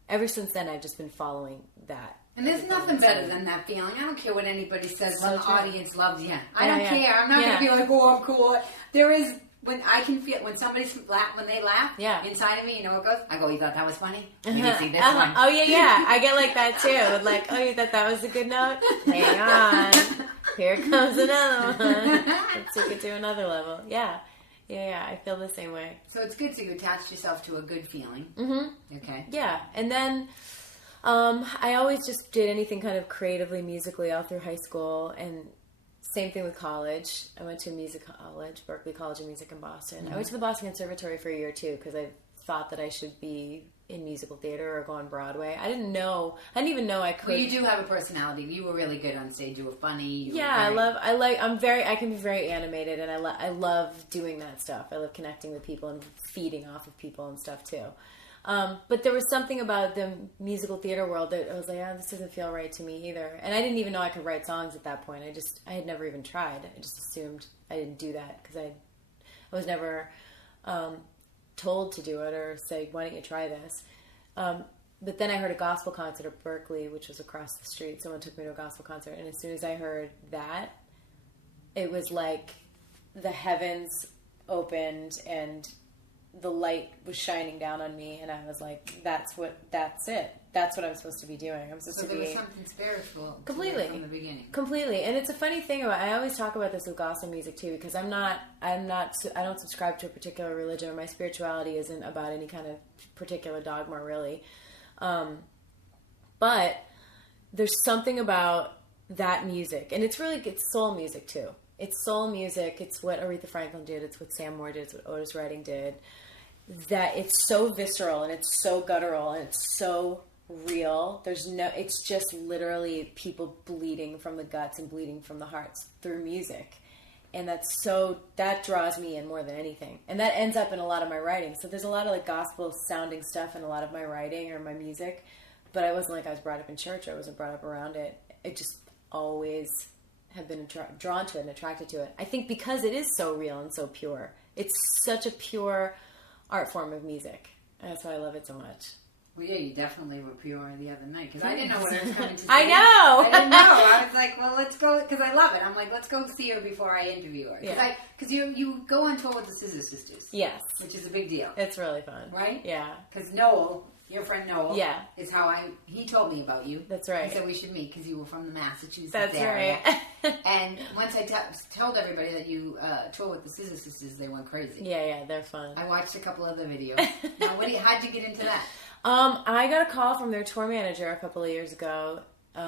ever since then, I've just been following that. And there's nothing better than that feeling. I don't care what anybody says when the audience loves you. I don't care. I'm not going to be like, oh, I'm cool. There is... When I can feel when somebody's when they laugh inside of me, you know what goes? I go, you thought that was funny? You didn't see this one. Oh yeah. I get like that too. Like, oh, you thought that was a good note? Hang on, here comes another one. Let's take it to another level. Yeah. I feel the same way. So it's good. So you attached yourself to a good feeling. Mm-hmm. Okay. Yeah, and then I always just did anything kind of creatively, musically all through high school and. Same thing with college. I went to music college, Berklee College of Music in Boston. Mm-hmm. I went to the Boston Conservatory for a year too because I thought that I should be in musical theater or go on Broadway. I didn't even know I could. Well, you do have a personality. You were really good on stage. You were funny. I can be very animated and I love doing that stuff. I love connecting with people and feeding off of people and stuff too. But there was something about the musical theater world that I was like, this doesn't feel right to me either. And I didn't even know I could write songs at that point. I had never even tried. I just assumed I didn't do that because I was never told to do it or say, why don't you try this? But then I heard a gospel concert at Berklee, which was across the street. Someone took me to a gospel concert. And as soon as I heard that, it was like the heavens opened and the light was shining down on me, and I was like, that's it. That's what I'm supposed to be doing. I'm supposed to be... So there was something spiritual completely from the beginning. Completely. And it's a funny thing I always talk about this with gospel music too, because I don't subscribe to a particular religion, or my spirituality isn't about any kind of particular dogma really. But there's something about that music, and it's soul music too. It's soul music. It's what Aretha Franklin did. It's what Sam Moore did. It's what Otis Redding did. That it's so visceral and it's so guttural and it's so real. It's just literally people bleeding from the guts and bleeding from the hearts through music. And that draws me in more than anything. And that ends up in a lot of my writing. So there's a lot of like gospel sounding stuff in a lot of my writing or my music. But I wasn't like I was brought up in church. I wasn't brought up around it. It just always have been drawn to it and attracted to it. I think because it is so real and so pure. It's such a pure art form of music. And that's why I love it so much. Well, yeah, you definitely were pure the other night because I didn't know what I was coming to see. I know. I didn't know. I was like, well, let's go because I love it. I'm like, let's go see her before I interview her. Because you go on tour with the Scissor Sisters. Yes. Which is a big deal. It's really fun. Right? Yeah. Because Noel, your friend Noel, yeah, is how he told me about you. That's right. He said we should meet because you were from the Massachusetts That's area. Right. And once I told everybody that you tour with the Scissor Sisters, they went crazy. Yeah, they're fun. I watched a couple other videos. Now, how'd you get into that? I got a call from their tour manager a couple of years ago.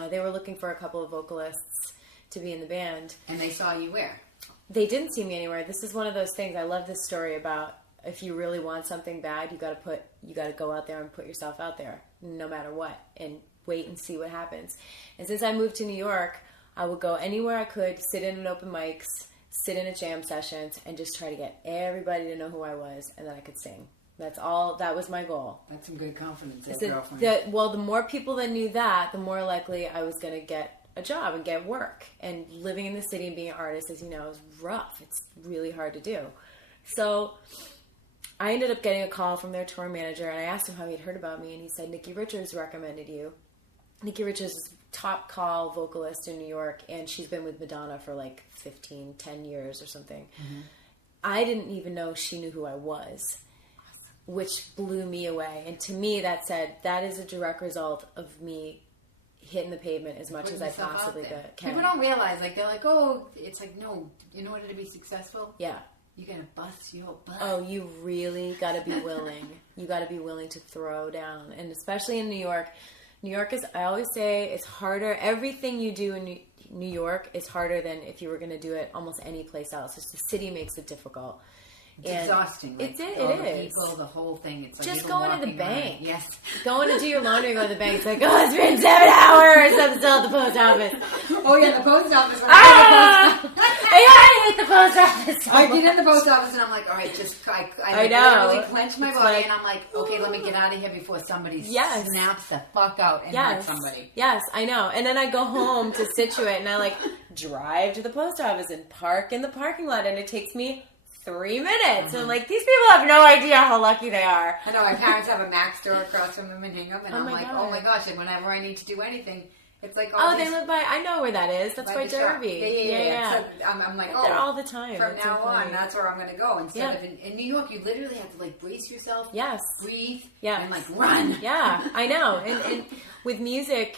They were looking for a couple of vocalists to be in the band. And they saw you where? They didn't see me anywhere. This is one of those things. I love this story about if you really want something bad, you got to go out there and put yourself out there, no matter what, and wait and see what happens. And since I moved to New York, I would go anywhere I could, sit in at open mics, sit in at jam sessions, and just try to get everybody to know who I was, and then I could sing. That's all. That was my goal. That's some good confidence, girlfriend. The more people that knew that, the more likely I was going to get a job and get work. And living in the city and being an artist, as you know, is rough. It's really hard to do. So I ended up getting a call from their tour manager, and I asked him how he'd heard about me, and he said, Nikki Richards recommended you. Nikki Richards is a top call vocalist in New York, and she's been with Madonna for like 10 years or something. Mm-hmm. I didn't even know she knew who I was, which blew me away. And to me, that said, that is a direct result of me hitting the pavement as much as I possibly can. People don't realize, they're like, oh, it's like, no, in order to be successful, yeah, you gotta bust your butt. Oh, you really gotta be willing. You gotta be willing to throw down. And especially in New York. New York is, I always say, it's harder. Everything you do in New York is harder than if you were going to do it almost any place else. It's the city makes it difficult. It's exhausting. It is. The people, the whole thing. It's like just going to the bank. Yes. Going to do your laundry, go to the bank. It's like, oh, it's been 7 hours. I'm still at the post office. Oh, yeah, the post office. I hate the post office. I get in the post office and I'm like, all right, I literally clench my body and I'm like, okay, let me get out of here before somebody snaps the fuck out and hurts somebody. Yes, I know. And then I go home to Situate and I drive to the post office and park in the parking lot, and it takes me 3 minutes. Mm-hmm. And these people have no idea how lucky they are. I know, my parents have a Mac store across from them in Hingham, and I'm like, God. Oh my gosh, and whenever I need to do anything, it's like, they live by, I know where that is. That's by Derby. Yeah. So I'm like, there all the time. From now on, that's where I'm going to go. Instead of in New York, you literally have to brace yourself. Yes. Breathe. Yeah. And run. Yeah, I know. And with music,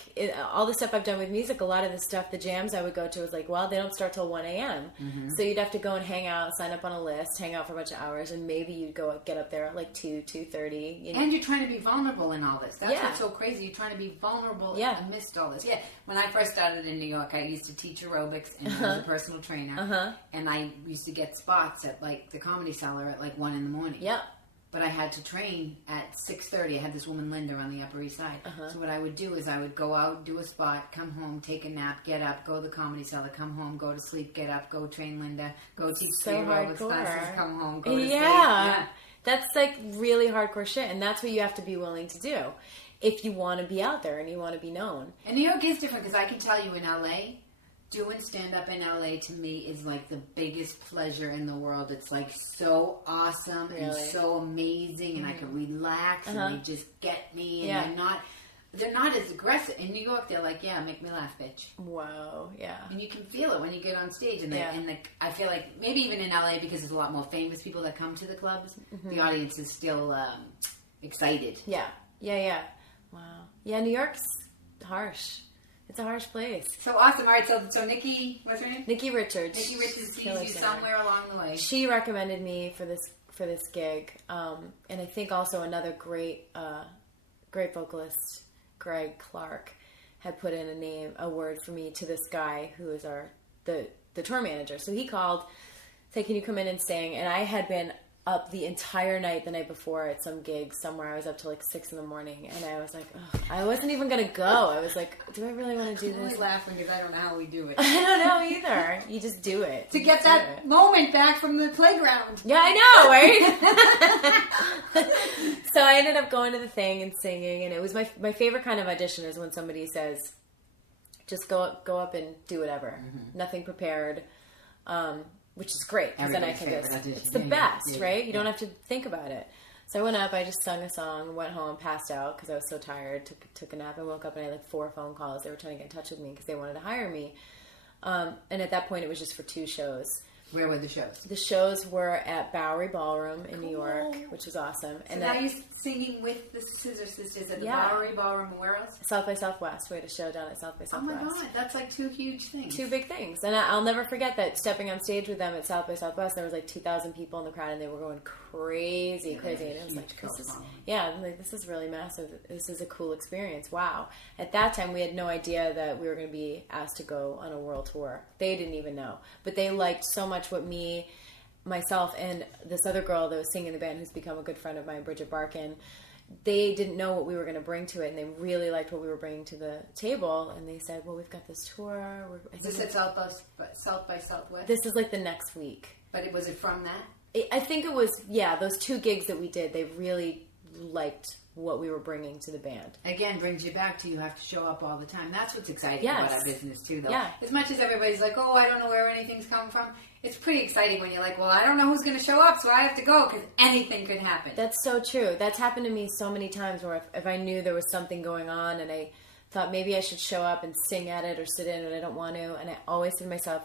all the stuff I've done with music, a lot of the stuff, the jams I would go to was they don't start till 1 a.m. Mm-hmm. So you'd have to go and hang out, sign up on a list, hang out for a bunch of hours, and maybe you'd get up there at 2:30. And you're trying to be vulnerable in all this. That's what's so crazy. You're trying to be vulnerable amidst all this. Yeah. When I first started in New York, I used to teach aerobics and I was a personal trainer. And I used to get spots at the Comedy Cellar at 1 in the morning. Yep. But I had to train at 6:30. I had this woman, Linda, on the Upper East Side. So what I would do is I would go out, do a spot, come home, take a nap, get up, go to the Comedy Cellar, come home, go to sleep, get up, go train Linda, go teach aerobics classes, come home, go to sleep. Yeah. That's really hardcore shit, and that's what you have to be willing to do if you want to be out there and you want to be known. And New York is different because I can tell you in LA, doing stand-up in LA to me is the biggest pleasure in the world. It's so awesome and so amazing, and I can relax and they just get me, and they're not as aggressive. In New York, they're make me laugh, bitch. Wow, yeah. And you can feel it when you get on stage, and I feel maybe even in LA, because there's a lot more famous people that come to the clubs, the audience is still excited. Yeah. Wow. Yeah, New York's harsh. It's a harsh place. So awesome. All right, so Nikki, what's her name? Nikki Richards. Nikki Richards sees you somewhere along the way. She recommended me for this gig, and I think also another great vocalist, Greg Clark, had put in a word for me to this guy who is the tour manager. So he called, said, "Can you come in and sing?" And I had been up the entire night the night before at some gig somewhere. I was up till 6 in the morning, and I was like, ugh, I wasn't even gonna go. I was like, do I really want to do this? I'm only laughing because I don't know how we do it. I don't know either. You just do it. To get that moment back from the playground. Yeah, I know, right? So I ended up going to the thing and singing, and it was my favorite kind of audition is when somebody says, just go up and do whatever. Nothing prepared. Which is great, because then I can just... It's the best, right? You don't have to think about it. So I went up, I just sung a song, went home, passed out because I was so tired, took a nap, and woke up and I had like 4 phone calls. They were trying to get in touch with me because they wanted to hire me. And at that point, it was just for 2 shows. Where were the shows? The shows were at Bowery Ballroom in New York, which was awesome. And now you're singing with the Scissor Sisters at the Bowery Ballroom. Where else? South by Southwest. We had a show down at South by Southwest. Oh my God, that's like 2 huge things. 2 big things. And I'll never forget that stepping on stage with them at South by Southwest, there was like 2,000 people in the crowd and they were going crazy. And it was like, this is really massive. This is a cool experience. Wow. At that time, we had no idea that we were going to be asked to go on a world tour. They didn't even know. But they liked so much what myself, and this other girl that was singing in the band who's become a good friend of mine, Bridget Barkin, they didn't know what we were going to bring to it, and they really liked what we were bringing to the table, and they said, well, we've got this tour. Is this at South by Southwest? This is like the next week. But was it from that? I think it was, those 2 gigs that we did, they really liked what we were bringing to the band. Again, brings you back to you have to show up all the time. That's what's exciting about our business too, though. Yeah. As much as everybody's like, oh, I don't know where anything's coming from, it's pretty exciting when you're like, well, I don't know who's going to show up, so I have to go because anything could happen. That's so true. That's happened to me so many times where if I knew there was something going on and I thought maybe I should show up and sing at it or sit in it, I don't want to. And I always said to myself,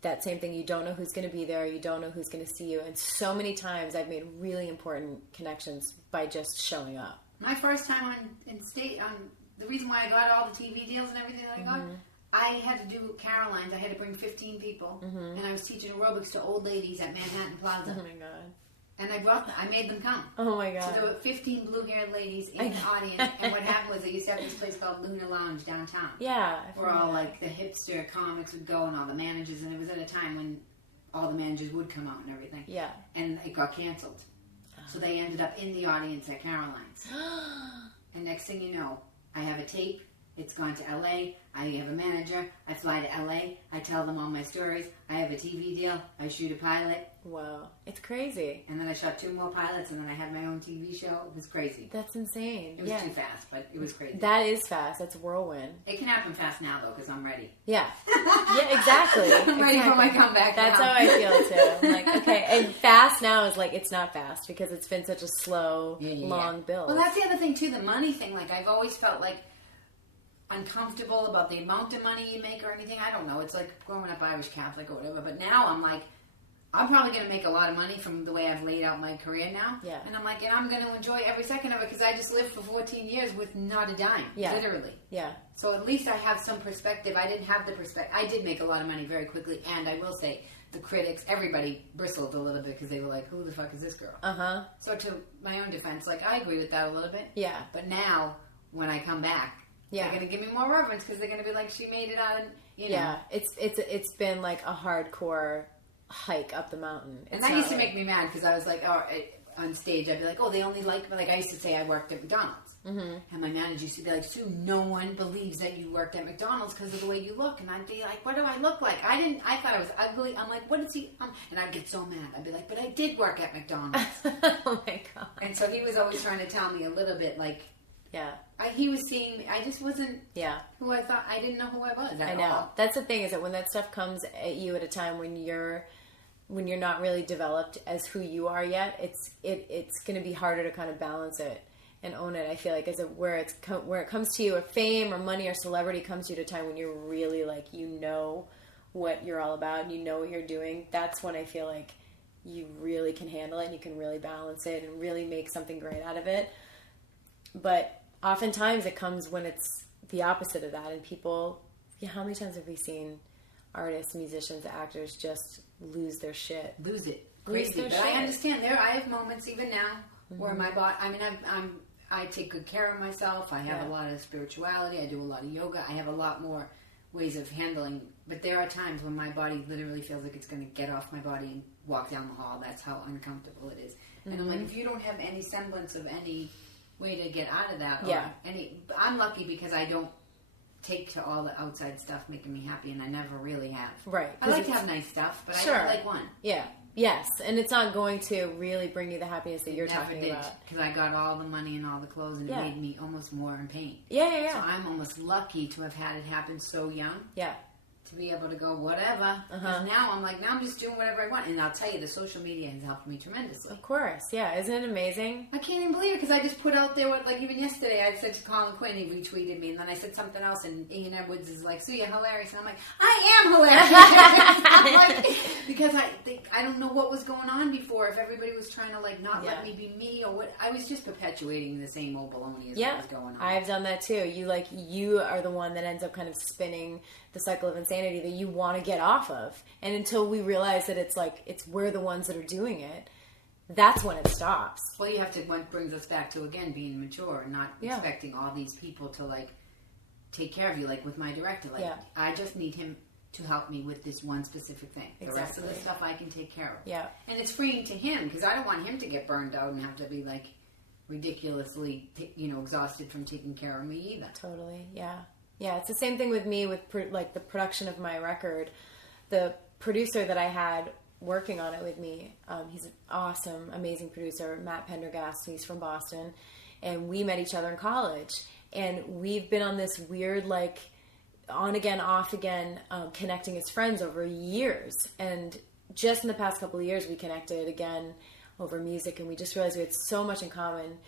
that same thing, you don't know who's going to be there, you don't know who's going to see you. And so many times I've made really important connections by just showing up. My first time in state, the reason why I got all the TV deals and everything that I got, I had to do Caroline's. I had to bring 15 people, and I was teaching aerobics to old ladies at Manhattan Plaza. Oh my God. And I made them come. Oh my God. So there were 15 blue-haired ladies in the audience, and what happened was they used to have this place called Luna Lounge downtown. Yeah. Where all like the hipster comics would go and all the managers, and it was at a time when all the managers would come out and everything. Yeah. And it got canceled. So they ended up in the audience at Caroline's. And next thing you know, I have a tape. It's gone to LA. I have a manager. I fly to LA. I tell them all my stories. I have a TV deal. I shoot a pilot. Wow. It's crazy. And then I shot 2 more pilots, and then I had my own TV show. It was crazy. That's insane. It was too fast, but it was crazy. That is fast. That's a whirlwind. It can happen fast now, though, because I'm ready. Yeah. Yeah, exactly. I'm ready for my comeback. That's how I feel, too. I'm like, okay. And fast now is like, it's not fast because it's been such a slow, long build. Well, that's the other thing, too, the money thing. Like, I've always felt like uncomfortable about the amount of money you make or anything. I don't know. It's like growing up Irish Catholic or whatever. But now I'm like, I'm probably going to make a lot of money from the way I've laid out my career now. Yeah. And I'm like, and I'm going to enjoy every second of it because I just lived for 14 years with not a dime. Yeah. Literally. Yeah. So at least I have some perspective. I didn't have the perspective. I did make a lot of money very quickly. And I will say, the critics, everybody bristled a little bit because they were like, who the fuck is this girl? Uh-huh. So to my own defense, like, I agree with that a little bit. Yeah. But now, when I come back, they're going to give me more reverence because they're going to be like, she made it out and, you know. Yeah. It's been like a hardcore hike up the mountain. And that used to make me mad because I was like, on stage, I'd be like, oh, they only like me. Like, I used to say I worked at McDonald's. Mm-hmm. And my manager used to be like, Sue, no one believes that you worked at McDonald's because of the way you look. And I'd be like, what do I look like? I thought I was ugly. I'm like, what is he? And I'd get so mad. I'd be like, but I did work at McDonald's. Oh my God. And so he was always trying to tell me a little bit like, yeah. He was seeing me. I just wasn't who I thought. I didn't know who I was at all. I know. That's the thing is that when that stuff comes at you at a time when you're not really developed as who you are yet, it's going to be harder to kind of balance it and own it. I feel like where it comes to you, or fame or money or celebrity comes to you at a time when you're really like, you know what you're all about and you know what you're doing. That's when I feel like you really can handle it and you can really balance it and really make something great out of it. But oftentimes it comes when it's the opposite of that, and people, how many times have we seen artists, musicians, actors just lose their shit? Lose it. Crazy. But I understand I have moments even now where my body, I mean, I take good care of myself. I have a lot of spirituality. I do a lot of yoga. I have a lot more ways of handling, but there are times when my body literally feels like it's going to get off my body and walk down the hall. That's how uncomfortable it is. And I'm like, if you don't have any semblance of any way to get out of that, I'm lucky because I don't take to all the outside stuff making me happy, and I never really have. Right. I like to have nice stuff, but I don't like one. Yeah. Yes, and it's not going to really bring you the happiness that you're talking about. Because I got all the money and all the clothes, and it made me almost more in pain. Yeah. So I'm almost lucky to have had it happen so young. Yeah. to be able to go whatever. Because now I'm just doing whatever I want. And I'll tell you, the social media has helped me tremendously. Of course, yeah. Isn't it amazing? I can't even believe it because I just put out there like even yesterday I said to Colin Quinn, he retweeted me, and then I said something else, and Ian Edwards is like, "Sue, you're hilarious," and I'm like, "I am hilarious," because I don't know what was going on before. If everybody was trying to like not let me be me or what, I was just perpetuating the same old baloney as what was going on. I've done that too. You are the one that ends up kind of spinning the cycle of insanity that you want to get off of, and until we realize that it's we're the ones that are doing it, that's when it stops. Well, you have to, what brings us back to, again, being mature and not expecting all these people to, like, take care of you. Like, with my director, like, I just need him to help me with this one specific thing. The rest of the stuff I can take care of. Yeah. And it's freeing to him, because I don't want him to get burned out and have to be, like, ridiculously, exhausted from taking care of me either. Totally, yeah. Yeah, it's the same thing with me with, the production of my record. The producer that I had working on it with me, he's an awesome, amazing producer, Matt Pendergast. He's from Boston, and we met each other in college, and we've been on this weird, like, on again, off again, connecting as friends over years. And just in the past couple of years, we connected again over music, and we just realized we had so much in common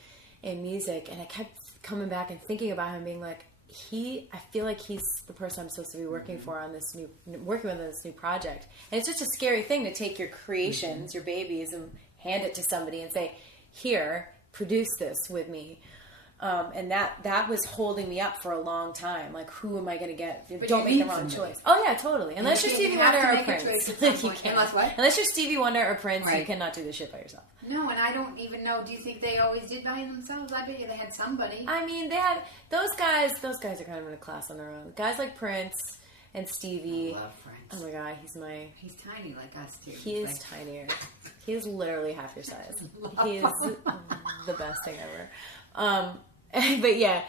in music. And I kept coming back and thinking about him, being like, I feel like he's the person I'm supposed to be working with on this new project. And it's just a scary thing to take your creations, your babies, and hand it to somebody and say, "Here, produce this with me." And that was holding me up for a long time. Like, who am I going to get? Don't make the wrong choice. Oh yeah, totally. Unless you're Stevie Wonder or Prince, you can't. Unless what? Unless you're Stevie Wonder or Prince, you cannot do this shit by yourself. No, and I don't even know. Do you think they always did by themselves? I bet you they had somebody. I mean, they had those guys. Those guys are kind of in a class on their own. Guys like Prince and Stevie. I love Prince. Oh my god, he's tiny like us too. He is like tinier. He is literally half your size. He is the best thing ever. But yeah,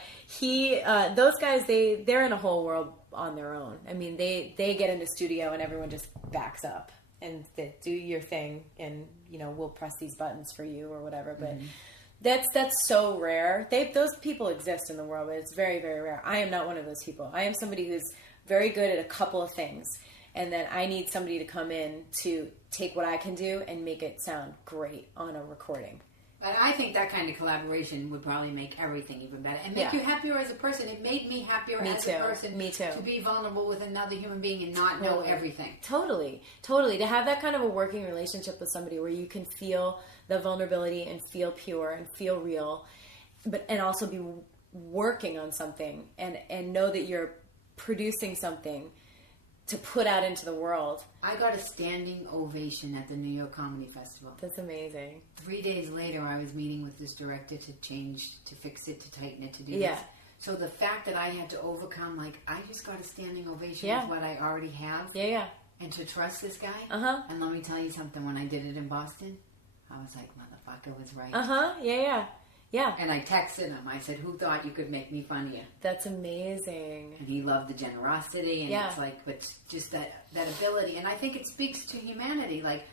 those guys, they're in a whole world on their own. I mean, they get in the studio and everyone just backs up and they do your thing, and we'll press these buttons for you or whatever. But that's so rare. Those people exist in the world, but it's very, very rare. I am not one of those people. I am somebody who's very good at a couple of things, and then I need somebody to come in to take what I can do and make it sound great on a recording. But I think that kind of collaboration would probably make everything even better and make you happier as a person. It made me happier as a person. Me too. To be vulnerable with another human being and not know everything. Totally. To have that kind of a working relationship with somebody where you can feel the vulnerability and feel pure and feel real, and also be working on something and know that you're producing something to put out into the world. I got a standing ovation at the New York Comedy Festival. That's amazing. 3 days later, I was meeting with this director to fix it, to tighten it, to do this. So the fact that I had to overcome, like, I just got a standing ovation with what I already have. Yeah. And to trust this guy. And let me tell you something, when I did it in Boston, I was like, motherfucker was right. Yeah. And I texted him. I said, "Who thought you could make me funnier?" That's amazing. And he loved the generosity, and it's like, but just that ability. And I think it speaks to humanity. Like,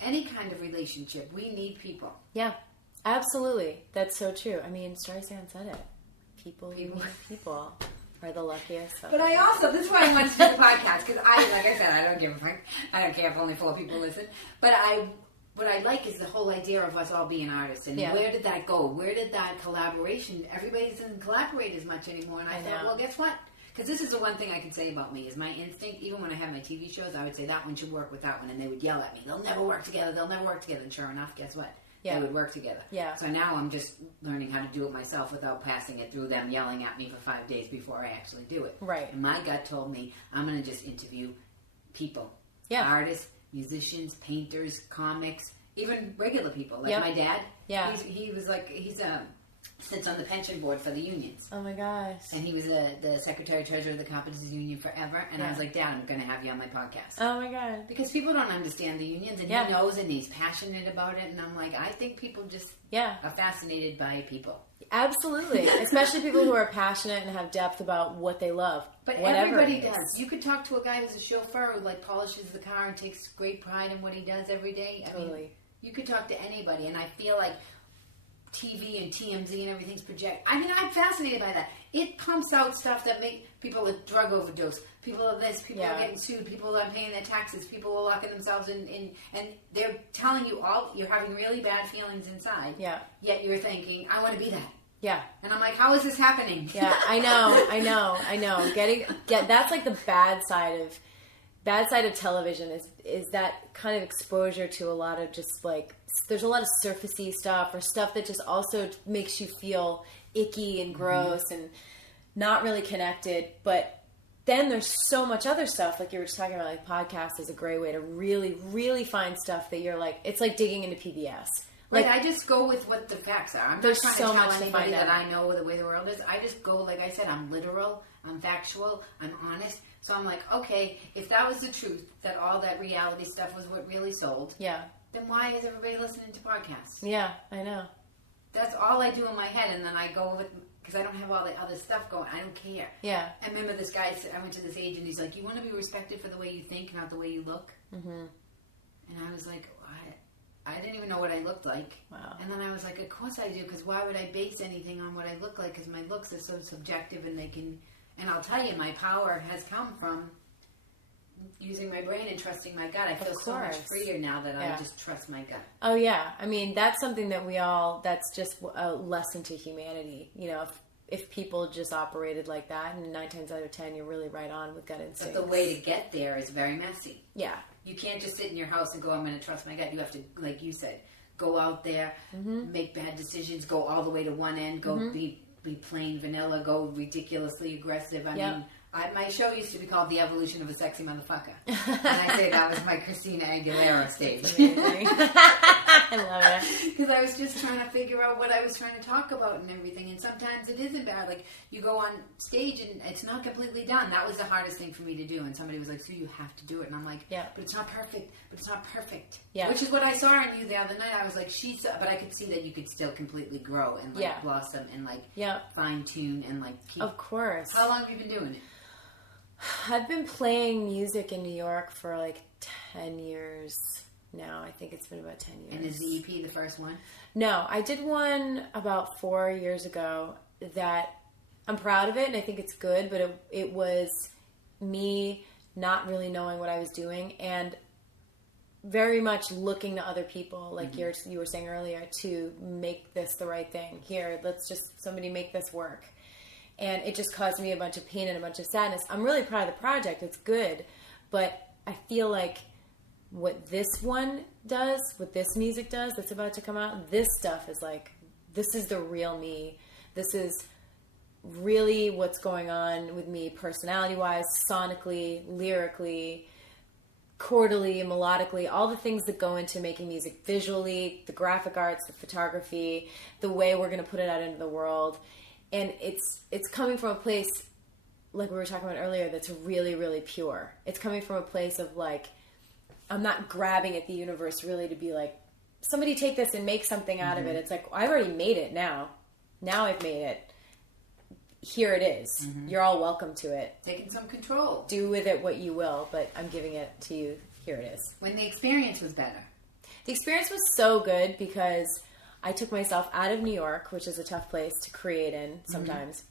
any kind of relationship, we need people. Yeah, absolutely. That's so true. I mean, Streisand said it. People are the luckiest. But I also, this is why I wanted to do the podcast, because like I said, I don't give a fuck. I don't care if only 4 people listen. But what I like is the whole idea of us all being artists. And where did that go? Where did that collaboration? Everybody doesn't collaborate as much anymore. And I thought, well, guess what? Because this is the one thing I can say about me is my instinct. Even when I have my TV shows, I would say that one should work with that one. And they would yell at me. They'll never work together. And sure enough, guess what? They would work together. Yeah. So now I'm just learning how to do it myself without passing it through them yelling at me for 5 days before I actually do it. Right. And my gut told me I'm going to just interview people. Yeah. Artists, musicians, painters, comics, even regular people. Like my dad. Yeah. He sits on the pension board for the unions. Oh my gosh. And he was the secretary-treasurer of the Carpenters Union forever. And I was like, Dad, I'm going to have you on my podcast. Oh my God. Because people don't understand the unions, and he knows, and he's passionate about it. And I'm like, I think people just are fascinated by people. Absolutely. Especially people who are passionate and have depth about what they love. But everybody does. You could talk to a guy who's a chauffeur who like polishes the car and takes great pride in what he does every day. I mean, you could talk to anybody, and I feel like TV and TMZ and everything's project. I mean, I'm fascinated by that. It pumps out stuff that make people a drug overdose. People are this, people are getting sued, people are paying their taxes, people are locking themselves in, and they're telling you all, you're having really bad feelings inside. Yeah. Yet you're thinking, I want to be that. Yeah. And I'm like, how is this happening? Yeah, I know. That's like the bad side of television is that kind of exposure to a lot of just like, there's a lot of surfacey stuff or stuff that just also makes you feel icky and gross and not really connected. But then there's so much other stuff, like you were just talking about, like podcast is a great way to really, really find stuff that you're like, it's like digging into PBS. Like, I just go with what the facts are. I'm not trying to tell anybody that I know the way the world is. I just go, like I said, I'm literal, I'm factual, I'm honest. So I'm like, okay, if that was the truth, that all that reality stuff was what really sold, then why is everybody listening to podcasts? Yeah, I know. That's all I do in my head, and then I go with... Because I don't have all the other stuff going. I don't care. Yeah. I remember this guy said, I went to this agent, he's like, you want to be respected for the way you think, not the way you look? Mm-hmm. And I was like, I didn't even know what I looked like. Wow. And then I was like, of course I do, because why would I base anything on what I look like? Because my looks are so subjective, and they can... And I'll tell you, my power has come from using my brain and trusting my gut. I feel so much freer now that I just trust my gut. Oh, yeah. I mean, that's something that that's just a lesson to humanity. You know, if people just operated like that, and 9 times out of 10, you're really right on with gut instinct. But the way to get there is very messy. Yeah. You can't just sit in your house and go, I'm going to trust my gut. You have to, like you said, go out there, make bad decisions, go all the way to one end, go be plain vanilla, go ridiculously aggressive. I mean... my show used to be called The Evolution of a Sexy Motherfucker. And I say that was my Christina Aguilera stage. I love it. Because I was just trying to figure out what I was trying to talk about and everything. And sometimes it isn't bad. Like, you go on stage and it's not completely done. That was the hardest thing for me to do. And somebody was like, so you have to do it. And I'm like, but it's not perfect. But it's not perfect. Yeah. Which is what I saw in you the other night. I was like, but I could see that you could still completely grow and like blossom and like fine tune and like keep. Of course. How long have you been doing it? I've been playing music in New York for like 10 years now. I think it's been about 10 years. And is the EP the first one? No, I did one about 4 years ago that I'm proud of it and I think it's good, but it was me not really knowing what I was doing and very much looking to other people, like you were saying earlier, to make this the right thing. Here, let's just somebody make this work. And it just caused me a bunch of pain and a bunch of sadness. I'm really proud of the project. It's good. But I feel like what this one does, what this music does that's about to come out, this stuff is like, this is the real me. This is really what's going on with me personality-wise, sonically, lyrically, chordally, melodically, all the things that go into making music visually, the graphic arts, the photography, the way we're going to put it out into the world. And it's coming from a place, like we were talking about earlier, that's really, really pure. It's coming from a place of like, I'm not grabbing at the universe really to be like, somebody take this and make something out of it. It's like, I've already made it now. Now I've made it. Here it is. You're all welcome to it. Taking some control. Do with it what you will, but I'm giving it to you. Here it is. When the experience was better. The experience was so good because I took myself out of New York, which is a tough place to create in sometimes.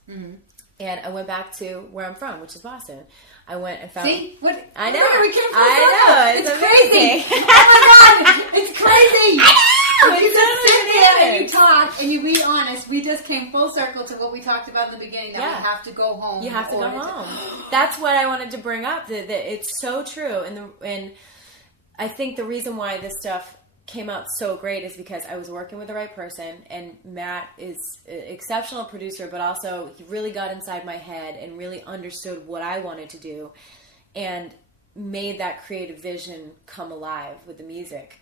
And I went back to where I'm from, which is Boston. I went and found... See? What? I know. I know. It's crazy. Oh my God. It's crazy. I know. You just sit there and you talk and you be honest. We just came full circle to what we talked about in the beginning, that we have to go home. You have to go home. That's what I wanted to bring up, that it's so true. And I think the reason why this stuff came out so great is because I was working with the right person, and Matt is an exceptional producer, but also he really got inside my head and really understood what I wanted to do and made that creative vision come alive with the music.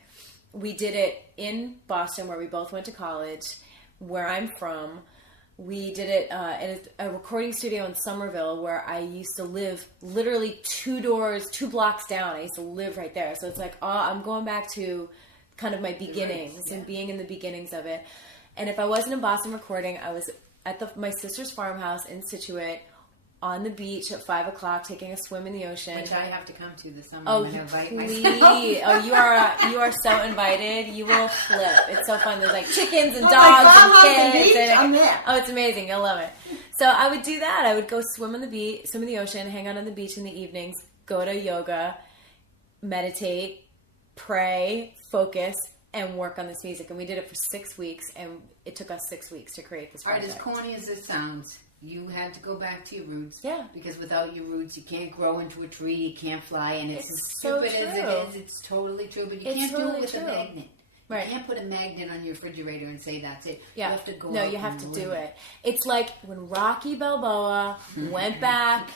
We did it in Boston, where we both went to college, where I'm from. We did it in a recording studio in Somerville, where I used to live literally 2 blocks down. I used to live right there. So it's like, I'm going back to kind of my beginnings and being in the beginnings of it. And if I wasn't in Boston recording, I was at my sister's farmhouse in Situate on the beach at 5 o'clock taking a swim in the ocean. Which I have to come to this summer. Oh, please. Oh, you are so invited. You will flip. It's so fun. There's like chickens and dogs and kids. I'm there. Oh, it's amazing. You'll love it. So I would do that. I would go swim in the ocean, hang out on the beach in the evenings, go to yoga, meditate, pray, focus, and work on this music. And we did it for 6 weeks, and it took us 6 weeks to create this project. All right, as corny as it sounds, you had to go back to your roots. Yeah. Because without your roots, you can't grow into a tree, you can't fly, and it's as so stupid as it is, it's totally true. But you can't do it with a magnet. Right. You can't put a magnet on your refrigerator and say that's it. Yeah. You have to go No, you have to do it. It's like when Rocky Balboa went back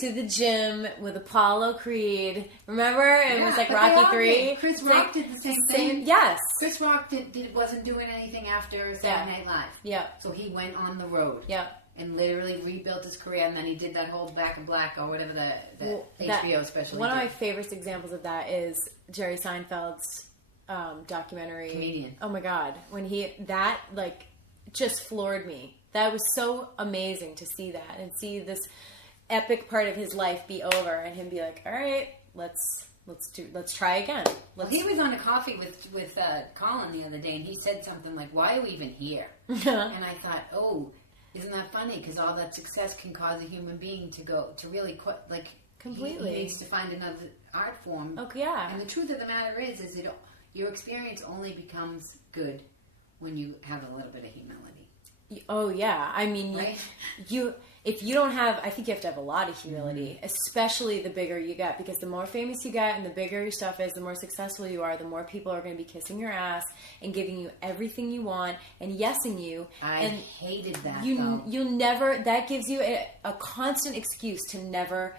to the gym with Apollo Creed. Remember? It was like Rocky 3. Chris Rock did the same thing. Yes. Chris Rock wasn't doing anything after Saturday Night Live. Yeah. So he went on the road. Yeah. And literally rebuilt his career, and then he did that whole Back in Black or whatever the HBO special. One of my favorite examples of that is Jerry Seinfeld's documentary. Comedian. Oh my God. When that just floored me. That was so amazing to see that and see this epic part of his life be over and him be like, all right, let's try again. He was on a coffee with Colin the other day, and he said something like, why are we even here? And I thought, oh, isn't that funny? Because all that success can cause a human being to really quit, completely. He needs to find another art form. Oh yeah. And the truth of the matter is your experience only becomes good when you have a little bit of humility. Oh yeah. I mean, right? If you don't have, I think you have to have a lot of humility, especially the bigger you get, because the more famous you get and the bigger your stuff is, the more successful you are, the more people are going to be kissing your ass and giving you everything you want and yesing you. I hated that, though. You'll never, that gives you a constant excuse to never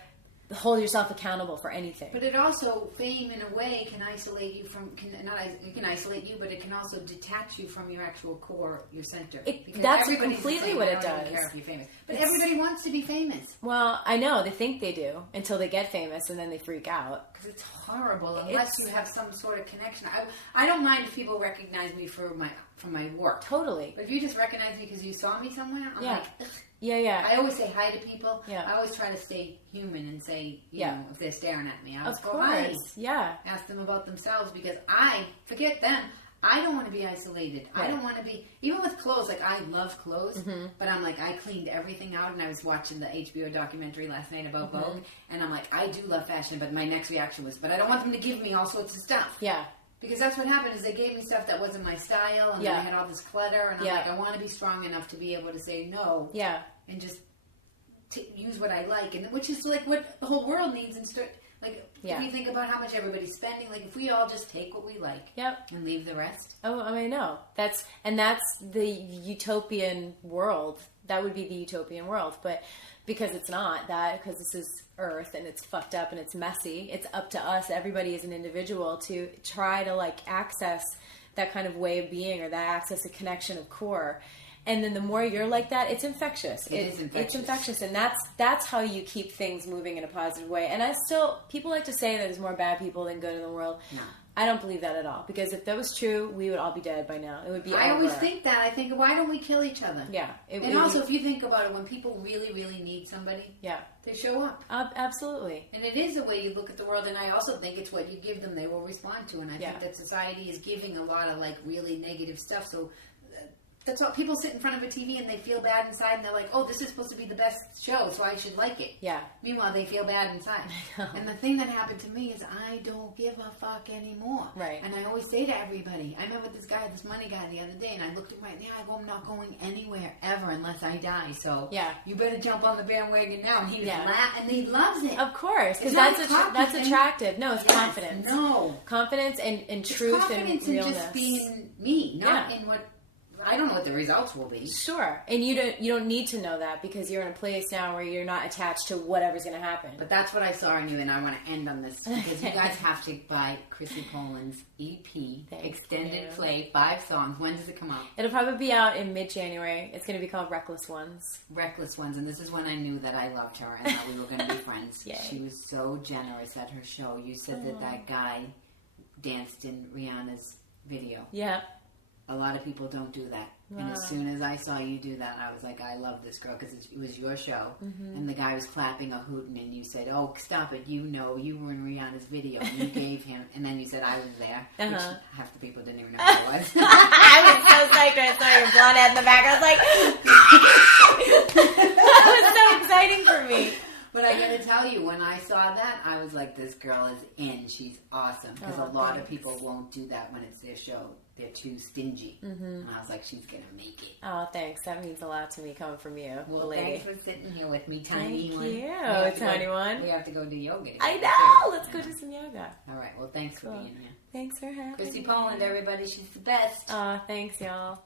hold yourself accountable for anything. But it also, fame in a way can isolate you from, it can isolate you, but it can also detach you from your actual core, your center. That's completely what it does. I don't care if you're famous. But everybody wants to be famous. Well, I know, they think they do until they get famous and then they freak out. Because it's horrible unless you have some sort of connection. I don't mind if people recognize me for my work. Totally. But if you just recognize me because you saw me somewhere, I'm like, ugh. Yeah. I always say hi to people. Yeah. I always try to stay human and say, you know, if they're staring at me, I'll of go course. hi. Yeah. Ask them about themselves because forget them. I don't want to be isolated. Right. I don't want to be, even with clothes, I love clothes, but I'm like, I cleaned everything out, and I was watching the HBO documentary last night about Vogue, and I'm like, I do love fashion, but my next reaction was, but I don't want them to give me all sorts of stuff. Yeah. Because that's what happened, is they gave me stuff that wasn't my style, and then I had all this clutter, and I'm like, I want to be strong enough to be able to say no. Yeah. And just use what I like, and which is like what the whole world needs. And if you think about how much everybody's spending, if we all just take what we like, and leave the rest. Oh, I mean, no, that's the utopian world. That would be the utopian world, but because it's not that, because this is Earth and it's fucked up and it's messy. It's up to us, everybody as an individual, to try to access that kind of way of being, or that access a connection of core. And then the more you're like that, it's infectious. It is infectious. It's infectious, and that's how you keep things moving in a positive way. And people like to say that there's more bad people than good in the world. No. I don't believe that at all, because if that was true, we would all be dead by now. It would be. I always think that. I think, why don't we kill each other? Yeah. If you think about it, when people really, really need somebody, they show up. Absolutely. And it is the way you look at the world. And I also think it's what you give them, they will respond to. And I think that society is giving a lot of really negative stuff. So that's what people sit in front of a TV and they feel bad inside, and they're like, oh, this is supposed to be the best show, so I should like it. Yeah. Meanwhile, they feel bad inside. And the thing that happened to me is I don't give a fuck anymore. Right. And I always say to everybody, I met with this money guy the other day, and I looked at him right now, I go, I'm not going anywhere ever unless I die. So you better jump on the bandwagon now. And he and he loves it. Of course, because that's attractive. No, it's confidence. No. Confidence and truth confidence and realness. Confidence in just being me, not in what... I don't know what the results will be. Sure. And you don't need to know that, because you're in a place now where you're not attached to whatever's going to happen. But that's what I saw in you, and I want to end on this, because you guys have to buy Chrissi Poland's EP, Extended Play, 5 songs. When does it come out? It'll probably be out in mid-January. It's going to be called Reckless Ones. Reckless Ones, and this is when I knew that I loved her and that we were going to be friends. She was so generous at her show. You said that guy danced in Rihanna's video. Yeah. A lot of people don't do that. Wow. And as soon as I saw you do that, I was like, I love this girl, because it was your show. And the guy was clapping or hooting, and you said, oh, stop it. You were in Rihanna's video. And you gave him, and then you said, I was there. Which half the people didn't even know who I was. I was so psyched when I saw your blonde head in the back. I was like... waiting for me. But I gotta tell you, when I saw that, I was like, this girl is in. She's awesome. Because a lot of people won't do that when it's their show. They're too stingy. Mm-hmm. And I was like, she's gonna make it. Oh, thanks. That means a lot to me coming from you. Well, lady. thanks for sitting here with me, tiny Thank one. you, tiny one. We have to go do yoga together. I know. Let's go do some yoga. All right. Well, thanks for being here. Thanks for having me. Chrissi Poland, everybody. She's the best. Oh, thanks, y'all.